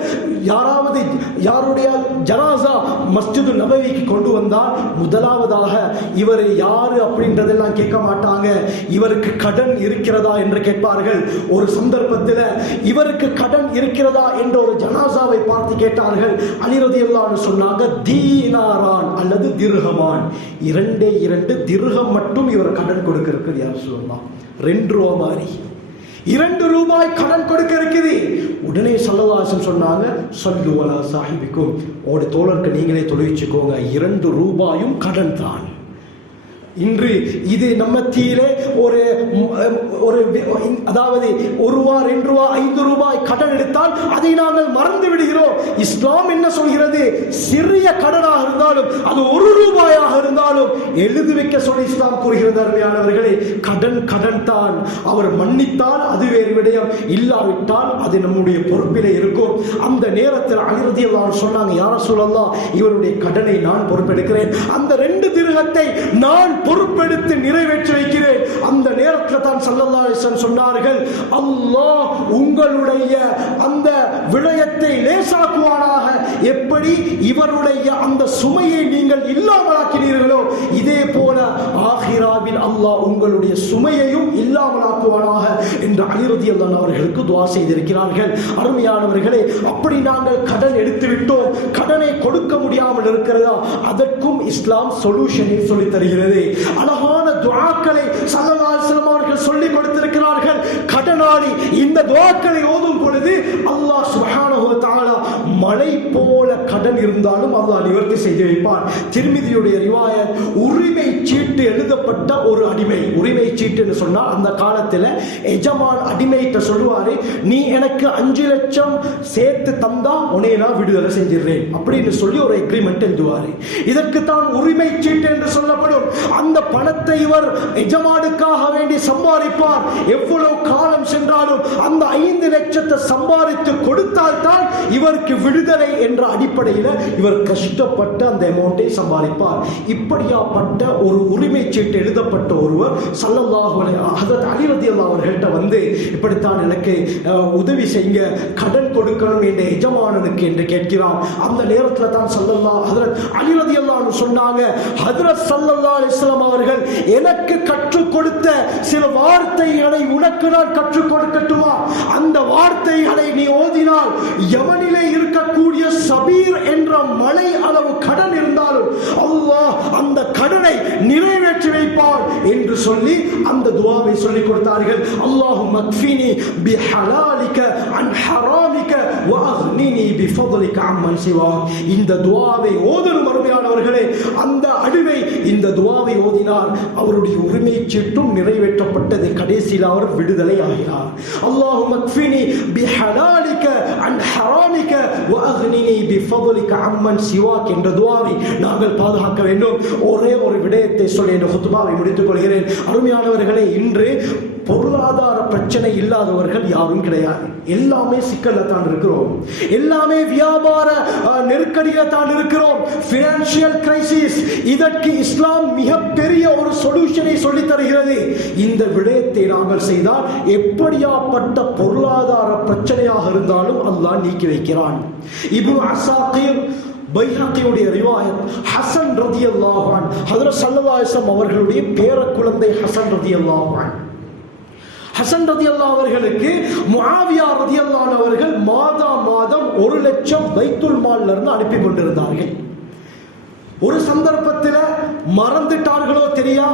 யாருடைய ஜனாஸா மஸ்ஜிது நபவிக்கு கொண்டு வந்தால் முதலாவதாக இவர் யாரு அப்படின்றதெல்லாம் கேட்க மாட்டாங்க, இவருக்கு கடன் இருக்கிறதா என்று கேட்பார்கள். ஒரு சந்தர்ப்பத்தில் இவருக்கு கடன் இருக்கிறதா என்ற ஒரு ஜனாசாவை பார்த்து கேட்டார்கள். அலி ரலியல்லாஹு அன்ஹு சொன்னாங்க, தீனாரான் அல்லது திர்ஹமான், 2 திர்ஹம் மட்டும் இவர் கடன் கொடுக்க இருக்குது. யார் சொல்லலாம்? 2 ரூபாய் மாதிரி 2 ரூபாய் கடன் கொடுக்க இருக்குது. உடனே ஸல்லல்லாஹு அலைஹி வஸல்லம் சொன்னாங்க, ஸல்லு அலா சாஹிபிக்கும், உங்களுடைய தோழருக்கு நீங்களே தொழுவிச்சுக்கோங்க, 2 ரூபாயும் கடன் தான். இன்று இது நம்ம தீரே ஒரு அதாவது 1 ரூபா 2 ரூபா 5 ரூபாய் கடன் எடுத்தால் அதை நாங்கள் மறந்து விடுகிறோம். இஸ்லாம் என்ன சொல்கிறது? சிறிய கடனாக இருந்தாலும் அது 1 ரூபாயாக இருந்தாலும் எழுதி வைக்க சொல்லி இஸ்லாம் கூறுகிறது. அருமையானவர்களே, கடன் தான். அவர் மன்னித்தால் அது வேறு விடயம், இல்லாவிட்டால் அது நம்முடைய பொறுப்பிலே இருக்கும். அந்த நேரத்தில் அலி ரலியல்லாஹு அன்ஹு சொன்னாங்க, யா ரசூலல்லாஹ், இவருடைய கடனை நான் பொறுப்பெடுக்கிறேன், அந்த 2 திர்ஹத்தை நான் பொறுப்பெடுத்து நிறைவேற்றி வைக்கிறேன். அந்த நேரத்தில் தான் ஸல்லல்லாஹு அலைஹி வஸல்லம் சொன்னார்கள், அல்லாஹ் உங்களுடைய அந்த விடயத்தை லேசாக்குவானாக. எப்படி இவருடைய அந்த சுமையை நீங்கள் இல்லாமலாக்கினீர்களோ, இதே போல ஆகிராவில் அல்லாஹ் உங்களுடைய சுமையையும் இல்லாமலாக்குவானாக என்று அலி ரலியல்லாஹு அன்ஹு அவர்களுக்கு துஆ செய்திருக்கிறார்கள். அருமையானவர்களே, அப்படி நாங்கள் கடன் எடுத்து விட்டோம், கடனை கொடுக்க முடியாமல் இருக்கிறதா, அதற்கும் இஸ்லாம் சொல்யூஷனை சொல்லி தருகிறது. அழகான துஆக்களை ஸல்லல்லாஹு அலைஹி வஸல்லம் அவர்கள் சொல்லிக் கொடுத்திருக்கிறார்கள். கடனாளி இந்த துஆக்களை ஓதும் பொழுது அல்லாஹ் சுப்ஹானஹு வ தஆலா மழை போல கடன் இருந்தாலும் அல்லாஹ் நிவர்த்தி செய்து வைப்பான். திர்மிதியுடைய ரிவாயத், உரிமை சீட்டு எழுதப்பட்ட ஒரு அடிமை, உரிமை சீட்டுன்னு சொன்னா அந்த காலத்தில் எஜமான் அடிமைகிட்ட சொல்லுவாரு, நீ எனக்கு 5 லட்சம் சேர்த்து தந்தா உன்னை நான் விடுதலை செஞ்சிடுறேன் அப்படின்னு சொல்லி ஒரு எக்ரிமெண்ட் எழுதுவாரு. இதற்கு தான் உரிமை சீட்டு என்று சொல்லப்படும். அந்த பணத்தை இவர் எஜமானுக்காக வேண்டி சம்பாதிப்பார். எவ்வளவு காலம் சென்றாலும் அந்த 5 லட்சத்தை சம்பாதித்து கொடுத்தால் தான் இவருக்கு விடுதலை என்ற அடிப்படையில் இவர் கஷ்டப்பட்டு அந்த அமௌண்டை சம்பாதிப்பார். இப்படியாப்பட்ட ஒரு உரிமை சீட்டு எழுதப்பட்ட ஒருவர் ஸல்லல்லாஹு அலைஹி ஹஜ்ரத் அலி ரலியல்லாஹு அவர்கள்ட்ட வந்து, இப்படித்தான் எனக்கு உதவி செய்யுங்க, கடன் கொடுக்கணும் என்ற எஜமானனுக்கு என்று கேட்கிறார். அந்த நேரத்தில் தான் ஹஜ்ரத் அலி ரலியல்லாஹு சொன்னாங்க, ஹஜ்ரத் ஸல்லல்லாஹு அலைஹி வஸல்லம் அவர்கள் எனக்கு கற்றுக் கொடுத்த சில வார்த்தைகளை உனக்கு நான் கற்றுக் கொடுக்கட்டுமா? அந்த வார்த்தைகளை நீ ஓதினால் யமனிலே இருக்கக்கூடிய சபீர் என்ற மலை அளவு கடன் இருந்தாலும் அல்லாஹ் அந்த கடனை நிறைவேற்றி வைப்பார் என்று சொல்லி அந்த துஆவை சொல்லிக் கொடுத்தார்கள். அல்லாஹும்ம அக்ஃபினி பிஹலாலிக அன் ஹராமிக வ அக்னினி பிஃபضلிக அம்மன் சிவாக். இந்த துஆவை ஓதும் அருமையானவர்களே, அந்த அடிமை இந்த துஆவை ஓதினார், அவருடைய உரிமை சீட்டும் நிறைவேற்றப்பட்டது. கடைசியில் அவர் விடுதலை ஆகிறார். அல்லாஹும்ம அக்ஃபினி பிஹலாலிக அன் ஹராமிக வ அக்னினி பிஃபضلிக அம்மன் சிவாக் என்ற துஆவை நாங்கள் பாதுகாக்க வேண்டும். ஒரே ஒரு விடயத்தை சொல்லி இந்த ஹுத்பாவை முடித்துக் கொள்கிறேன். அருமையானவர்களே, இன்று பொருளாதார பிரச்சனை இல்லாதவர்கள் யாரும் கிடையாது. எல்லாமே சிக்கல்ல தான் இருக்கிறோம், எல்லாமே வியாபார நெருக்கடியில தான் இருக்கிறோம். பினான்சியல் கிரைசிஸ், இதற்கு இஸ்லாம் மிகப்பெரிய ஒரு சொல்யூஷனை சொல்லி தருகிறது. இந்த விடயத்தை நாங்கள் செய்தால் எப்படியாப்பட்ட பொருளாதார பிரச்சனையாக இருந்தாலும் அல்லாஹ் நீக்கி வைக்கிறான். இப்னு அஸாகிர் பைஹக்கியுடைய ரிவாயத், ஹசன் ரலியல்லாஹு அன்ஹு, ஹஜ்ரத் ஸல்லல்லாஹு அலைஹி வஸல்லம் அவர்களுடைய பேர குழந்தை ஹசன் ரலியல்லாஹு அன்ஹு. ஹசன் ரலியல்லாஹு அவர்களுக்கு முஆவியா ரலியல்லாஹு அன்ஹு அவர்கள் மாதம் 1 லட்சம் பைத்துல் மால்ல இருந்து அனுப்பி கொண்டிருந்தார்கள். ஒரு சந்தர்ப்பத்தில் மறந்துட்டார்களோ தெரியா,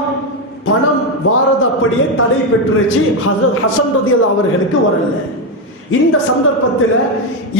பணம் வாரது அப்படியே தடை பெற்றுச்சு. ஹசன் ரலியல்லாஹு அவர்களுக்கு வரல. இந்த சந்தர்ப்பத்தில்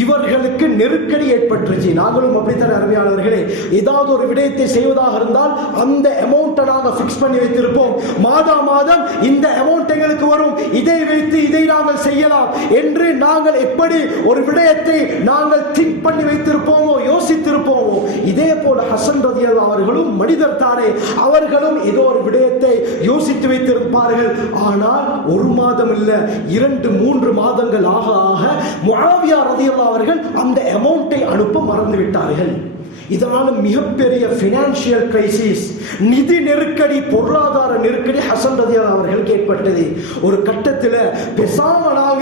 இவர்களுக்கு நெருக்கடி ஏற்பட்டுருச்சு. நாங்களும் அப்படித்தான் அருமையாளர்களே, ஏதாவது ஒரு விடயத்தை செய்வதாக இருந்தால் அந்த அமௌண்ட்டை நாங்கள் ஃபிக்ஸ் பண்ணி வைத்திருப்போம். மாதம் இந்த அமௌண்ட் எங்களுக்கு வரும், இதை வைத்து இதை நாங்கள் செய்யலாம் என்று நாங்கள் எப்படி ஒரு விடயத்தை நாங்கள் திங்க் பண்ணி வைத்திருப்போமோ, யோசித்திருப்போமோ, இதே போல ஹசன் ரலியல்லாஹு அவர்களும் மனிதர் தானே, அவர்களும் ஏதோ ஒரு விடயத்தை யோசித்து வைத்திருப்பார்கள். ஆனால் 1 மாதம் இல்ல, 2-3 மாதங்கள் ஆக முஆவியா ரலியல்லாஹு அவர்கள் அந்த அமௌண்ட்டை அனுப்ப மறந்து விட்டார்கள். இதனால மிகப்பெரிய பினான்சியல் கிரைசிஸ், நிதி நெருக்கடி, பொருளாதார நெருக்கடி ஹசன் ரலியல்லாஹு அவர்களுக்கு ஏற்பட்டது. ஒரு கட்டத்தில் பேசாமலாக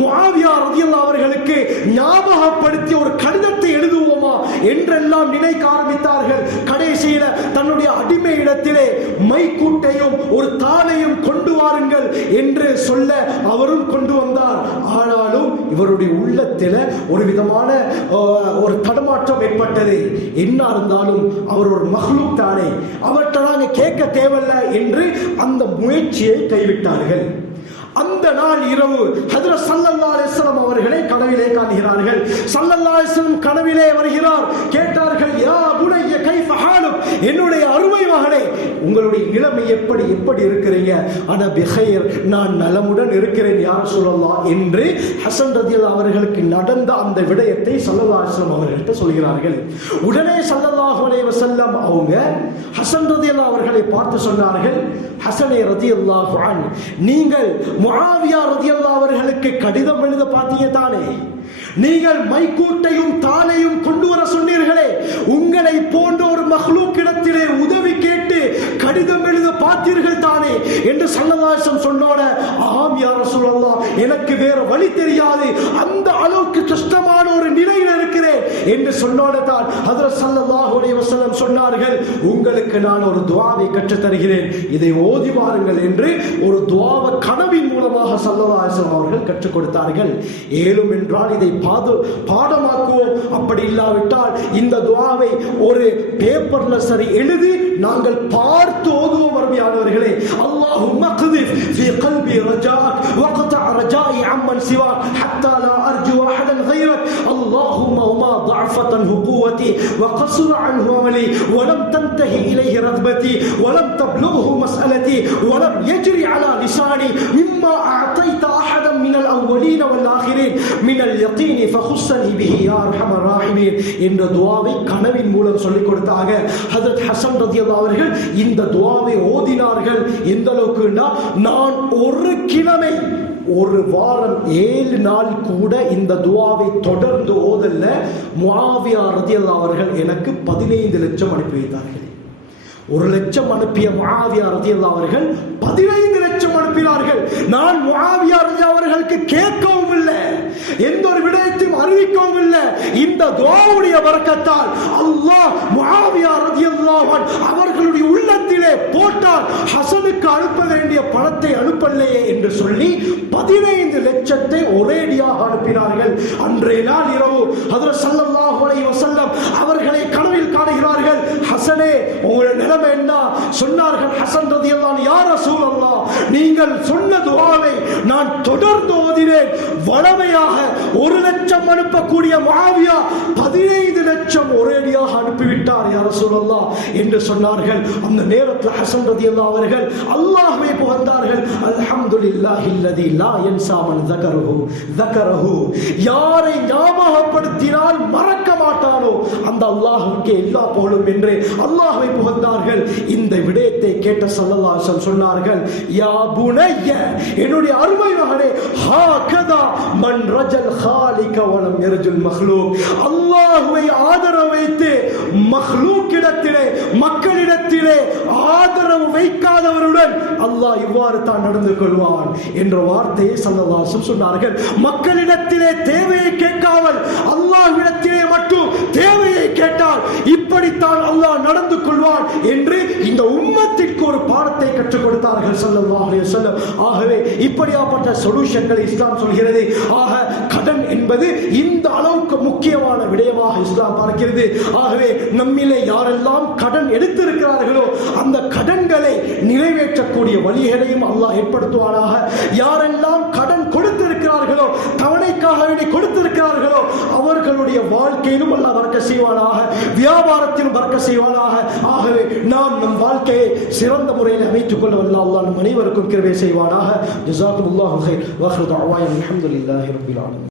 முஆவியா ரலியல்லாஹு அவர்களுக்கு ஞாபகப்படுத்தி ஒரு கடிதத்தை எழுதுவோமா என்றெல்லாம் நினைக்க ஆரம்பித்தார்கள். கடைசியில் தன்னுடைய அடிமை இடத்திலே மைக்கூட்டையும் ஒரு தாளையும் கொண்டு வாருங்கள் என்று சொல்ல அவரும் கொண்டு வந்தார். ஆனாலும் இவருடைய உள்ளத்தில் ஒரு விதமான ஒரு தடுமாற்றம் ஏற்பட்டது. என்ன இருந்தாலும் அவர் ஒரு மஹ்லூக் தானே, அவர்கிட்ட நாங்க கேட்க தேவையில்லை என்று அந்த முயற்சியை கைவிட்டார்கள். அந்த நாள் இரவு ஹஜ்ரத் ஸல்லல்லாஹு அலைஹி வஸல்லம் அவர்களை கனவிலே காண்கிறார்கள். ஸல்லல்லாஹு அலைஹி வஸல்லம் கனவிலே வருகிறார். கேட்டார்கள், யா புனைய கைஃப ஹாலுக், என்னுடைய அருமை மகனே, உங்களுடைய நிலைமை எப்படி இருக்கிறீங்க? அன பிகைர், நான் நலமுடன் இருக்கிறேன் யா ரசூலல்லாஹ் என்று ஹசன் ரலியல்லாஹு அவர்களுக்கு நடந்த அந்த விடயத்தை ஸல்லல்லாஹு அலைஹி வஸல்லம் அவர்கள்ட்ட சொல்கிறார்கள். உடனே ஸல்லல்லாஹு அலைஹி வஸல்லம் அவங்க ஹசன் ரலியல்லாஹு அவர்களை பார்த்து சொன்னார்கள், ஹசனே ரலியல்லாஹு அன்ஹு, நீங்கள் முஆவியா ரலியல்லாஹு அவர்களுக்கு கடிதம் எழுத பார்த்தீங்க தானே, நீங்கள் மைக்கூட்டையும் தாளையும் கொண்டு வர சொன்னீர்களே, உங்களை போன்ற ஒரு மஹ்லூக்கிடத்திலே உதவி கேட்டு கடிதம் எழுத பார்த்தீர்கள் தானே என்று ஸல்லல்லாஹு அலைஹி வஸல்லம் சொன்னோட, ஆம் யா ரசூலல்லாஹ், எனக்கு வேற வழி தெரியாது, அந்த அளவுக்கு கஷ்டமான ஒரு நிலையில் இருக்கிறேன் என்று சொன்னோட தான் ஹஜ்ரத் ஸல்லல்லாஹு அலைஹி வஸல்லம் சொன்னார்கள், உங்களுக்கு நான் ஒரு துஆவை கற்றுத் தருகிறேன், இதை ஓதி வாருங்கள் என்று ஒரு துஆவை கனவின் மூலமாக ஸல்லல்லாஹு அலைஹி வஸல்லம் அவர்கள் கற்றுக் கொடுத்தார்கள். ஏலும் என்றால் இதை பாடமாக்குவோம், அப்படி இல்லாவிட்டால் இந்த துஆவை ஒரு பேப்பர்ல சரி எழுதி நாங்கள் பார்த்து ஓதுவோம். அருமையானவர்களே, அல்லாஹும்ம க்திஃப் ஃபீ கல்பி ரஜாஅக் வக்தஅ ரஜாஇ அம்மன் சிவாக் ஹத்தா லா அர்ஜு அஹதன் கைரக் அல்லாஹும்ம வமா ضعفت قوتي وقصر عنه عملي ولم تنتهي اليه رغبتي ولم تبلغه مسألتي ولم يجري على لساني مما اعطيت احدا من الاولين والاخرين من اليقين فخصني به يا ارحم الراحمين என்ற துஆவை கனவின் மூலம் சொல்லிக் கொடுத்தாங்க. ஹஜ்ரத் ஹசன் ரலியல்லாஹு அவர்கள் இந்த துஆவை ஓதினார்கள். எந்த அளவுக்குன்னா, நான் ஒரு கிழமை, ஒரு வாரம், 7 நாள் கூட இந்த துஆவை தொடர்ந்து ஓதல்ல. முஆவியா ரலியல்லாஹு அவர்கள் எனக்கு 15 லட்சம் அனுப்பி வைத்தார்கள். 1 லட்சம் அனுப்பிய முஆவியா ரலியல்லாஹு அவர்கள் 15 லட்சம் அனுப்பினார்கள். நான் முஆவியா ரலியல்லாஹு அவர்களுக்கு கேட்கவும் இல்லை, எந்த ஒரு விடயத்தையும் அறிவிக்கவும் இல்லை. இந்த துஆவுடைய பரக்கத்தால் அல்லாஹ் முஆவியா ரலியல்லாஹு அன்ஹு அவர்களுடைய உள்ளத்திலே போட்டால், ஹசனுக்கு அனுப்ப வேண்டிய பணத்தை அனுப்பலையே என்று சொல்லி 15 லட்சத்தை ஒரேடியாக அனுப்பினார்கள். அன்றைய நாள் இரவு ஹஜ்ரத் ஸல்லல்லாஹு அலைஹி வஸல்லம் அவர்களை கனவில் காணுகிறார்கள். ஹசனே, உங்களுடைய நிலைமை என்ன? சொன்னார்கள் ஹசன் ரலியல்லாஹு அன்ஹு, யா ரசூலல்லாஹ், நீங்கள் சொன்ன துஆவை நான் தொடர்ந்து ஓதினேன். வளமையாக 1 லட்சம் அனுப்பக்கூடிய முஆவியா 15 லட்சம் ஒரேடியாக அனுப்பிவிட்டார் யா ரசூலல்லாஹ் என்று சொன்னார்கள். அந்த நேரத்தில் ஹசன் ரலியல்லாஹு அவர்கள் அல்லாஹ்வை புகழ்ந்தார்கள். அல்ஹம்துலில்லாஹில்லதி லா யன்ஸா மன் ذكره, யாரை ஞாபகப்படுத்தினால் மறக்க மாட்டானோ அந்த அல்லாஹ்வுக்கு எல்லா புகழும் என்று அல்லாஹ்வை முகந்தார்கள். இந்த விடயத்தை கேட்ட ஸல்லல்லாஹு அலைஹி வஸல்லம் சொன்னார்கள், யா புனைய, என்னுடைய அருமை மகனே, ஹாகதா மன் ரஜல் ஹாலிக வலம் யர்ஜுல் மக்லூக். அல்லாஹ்வை ஆதரவு வைத்து மக்லூக்கிடத்திலே, மக்களிடத்திலே ஆதரவு வைக்காதவருடன் அல்லாஹ் இவ்வாறு தான் நடந்து கொள்வான் என்ற வார்த்தையை ஸல்லல்லாஹு அலைஹி வஸல்லம் சொன்னார்கள். மக்களிடத்திலே தேவையை கேட்காமல் அல்லாஹ்விடத்திலே மட்டும் தேவையை கேட்டால் இப்படித்தான் அல்லாஹ் நடந்து கொள்வான் என்று இந்த உம்மத்திற்கு ஒரு பாடத்தை கற்றுக் கொடுத்தார்கள் ஸல்லல்லாஹு அலைஹி வஸல்லம். ஆகவே இப்படியாப்பட்ட சொல்யூஷன்களை இஸ்லாம் சொல்கிறது. ஆக கடன் என்பது இந்த அளவுக்கு முக்கியமான விடயமாக இஸ்லாம் பார்க்கிறது. ஆகவே நம்மிலே யாரெல்லாம் கடன் எடுத்திருக்கிறார்களோ அந்த கடன்களை நிறைவேற்றக்கூடிய வழிகளையும் அல்லாஹ் ஏற்படுத்துவானாக. யாரெல்லாம் கடன் கொடுத்திருக்கிறார்களோ, தவணைக்காக வேண்டி கொடுத்திருக்கிறார்களோ, அவர்களுடைய வாழ்க்கையிலும் அல்லாஹ் பரக்கத் செய்வானாக, வியாபாரத்திலும் பரக்கத் செய்வானாக. ஆகவே நாம் நம் வாழ்க்கையை சிறந்த முறையில் அமைத்துக் கொள்ள அல்லாஹ் நம் அனைவருக்கும் கிருபை செய்வானாக. ஜஸாக்குமுல்லாஹு கைர். வ ஆகிரு தஅவானா அல்ஹம்துலில்லாஹி ரப்பில் ஆலமீன்.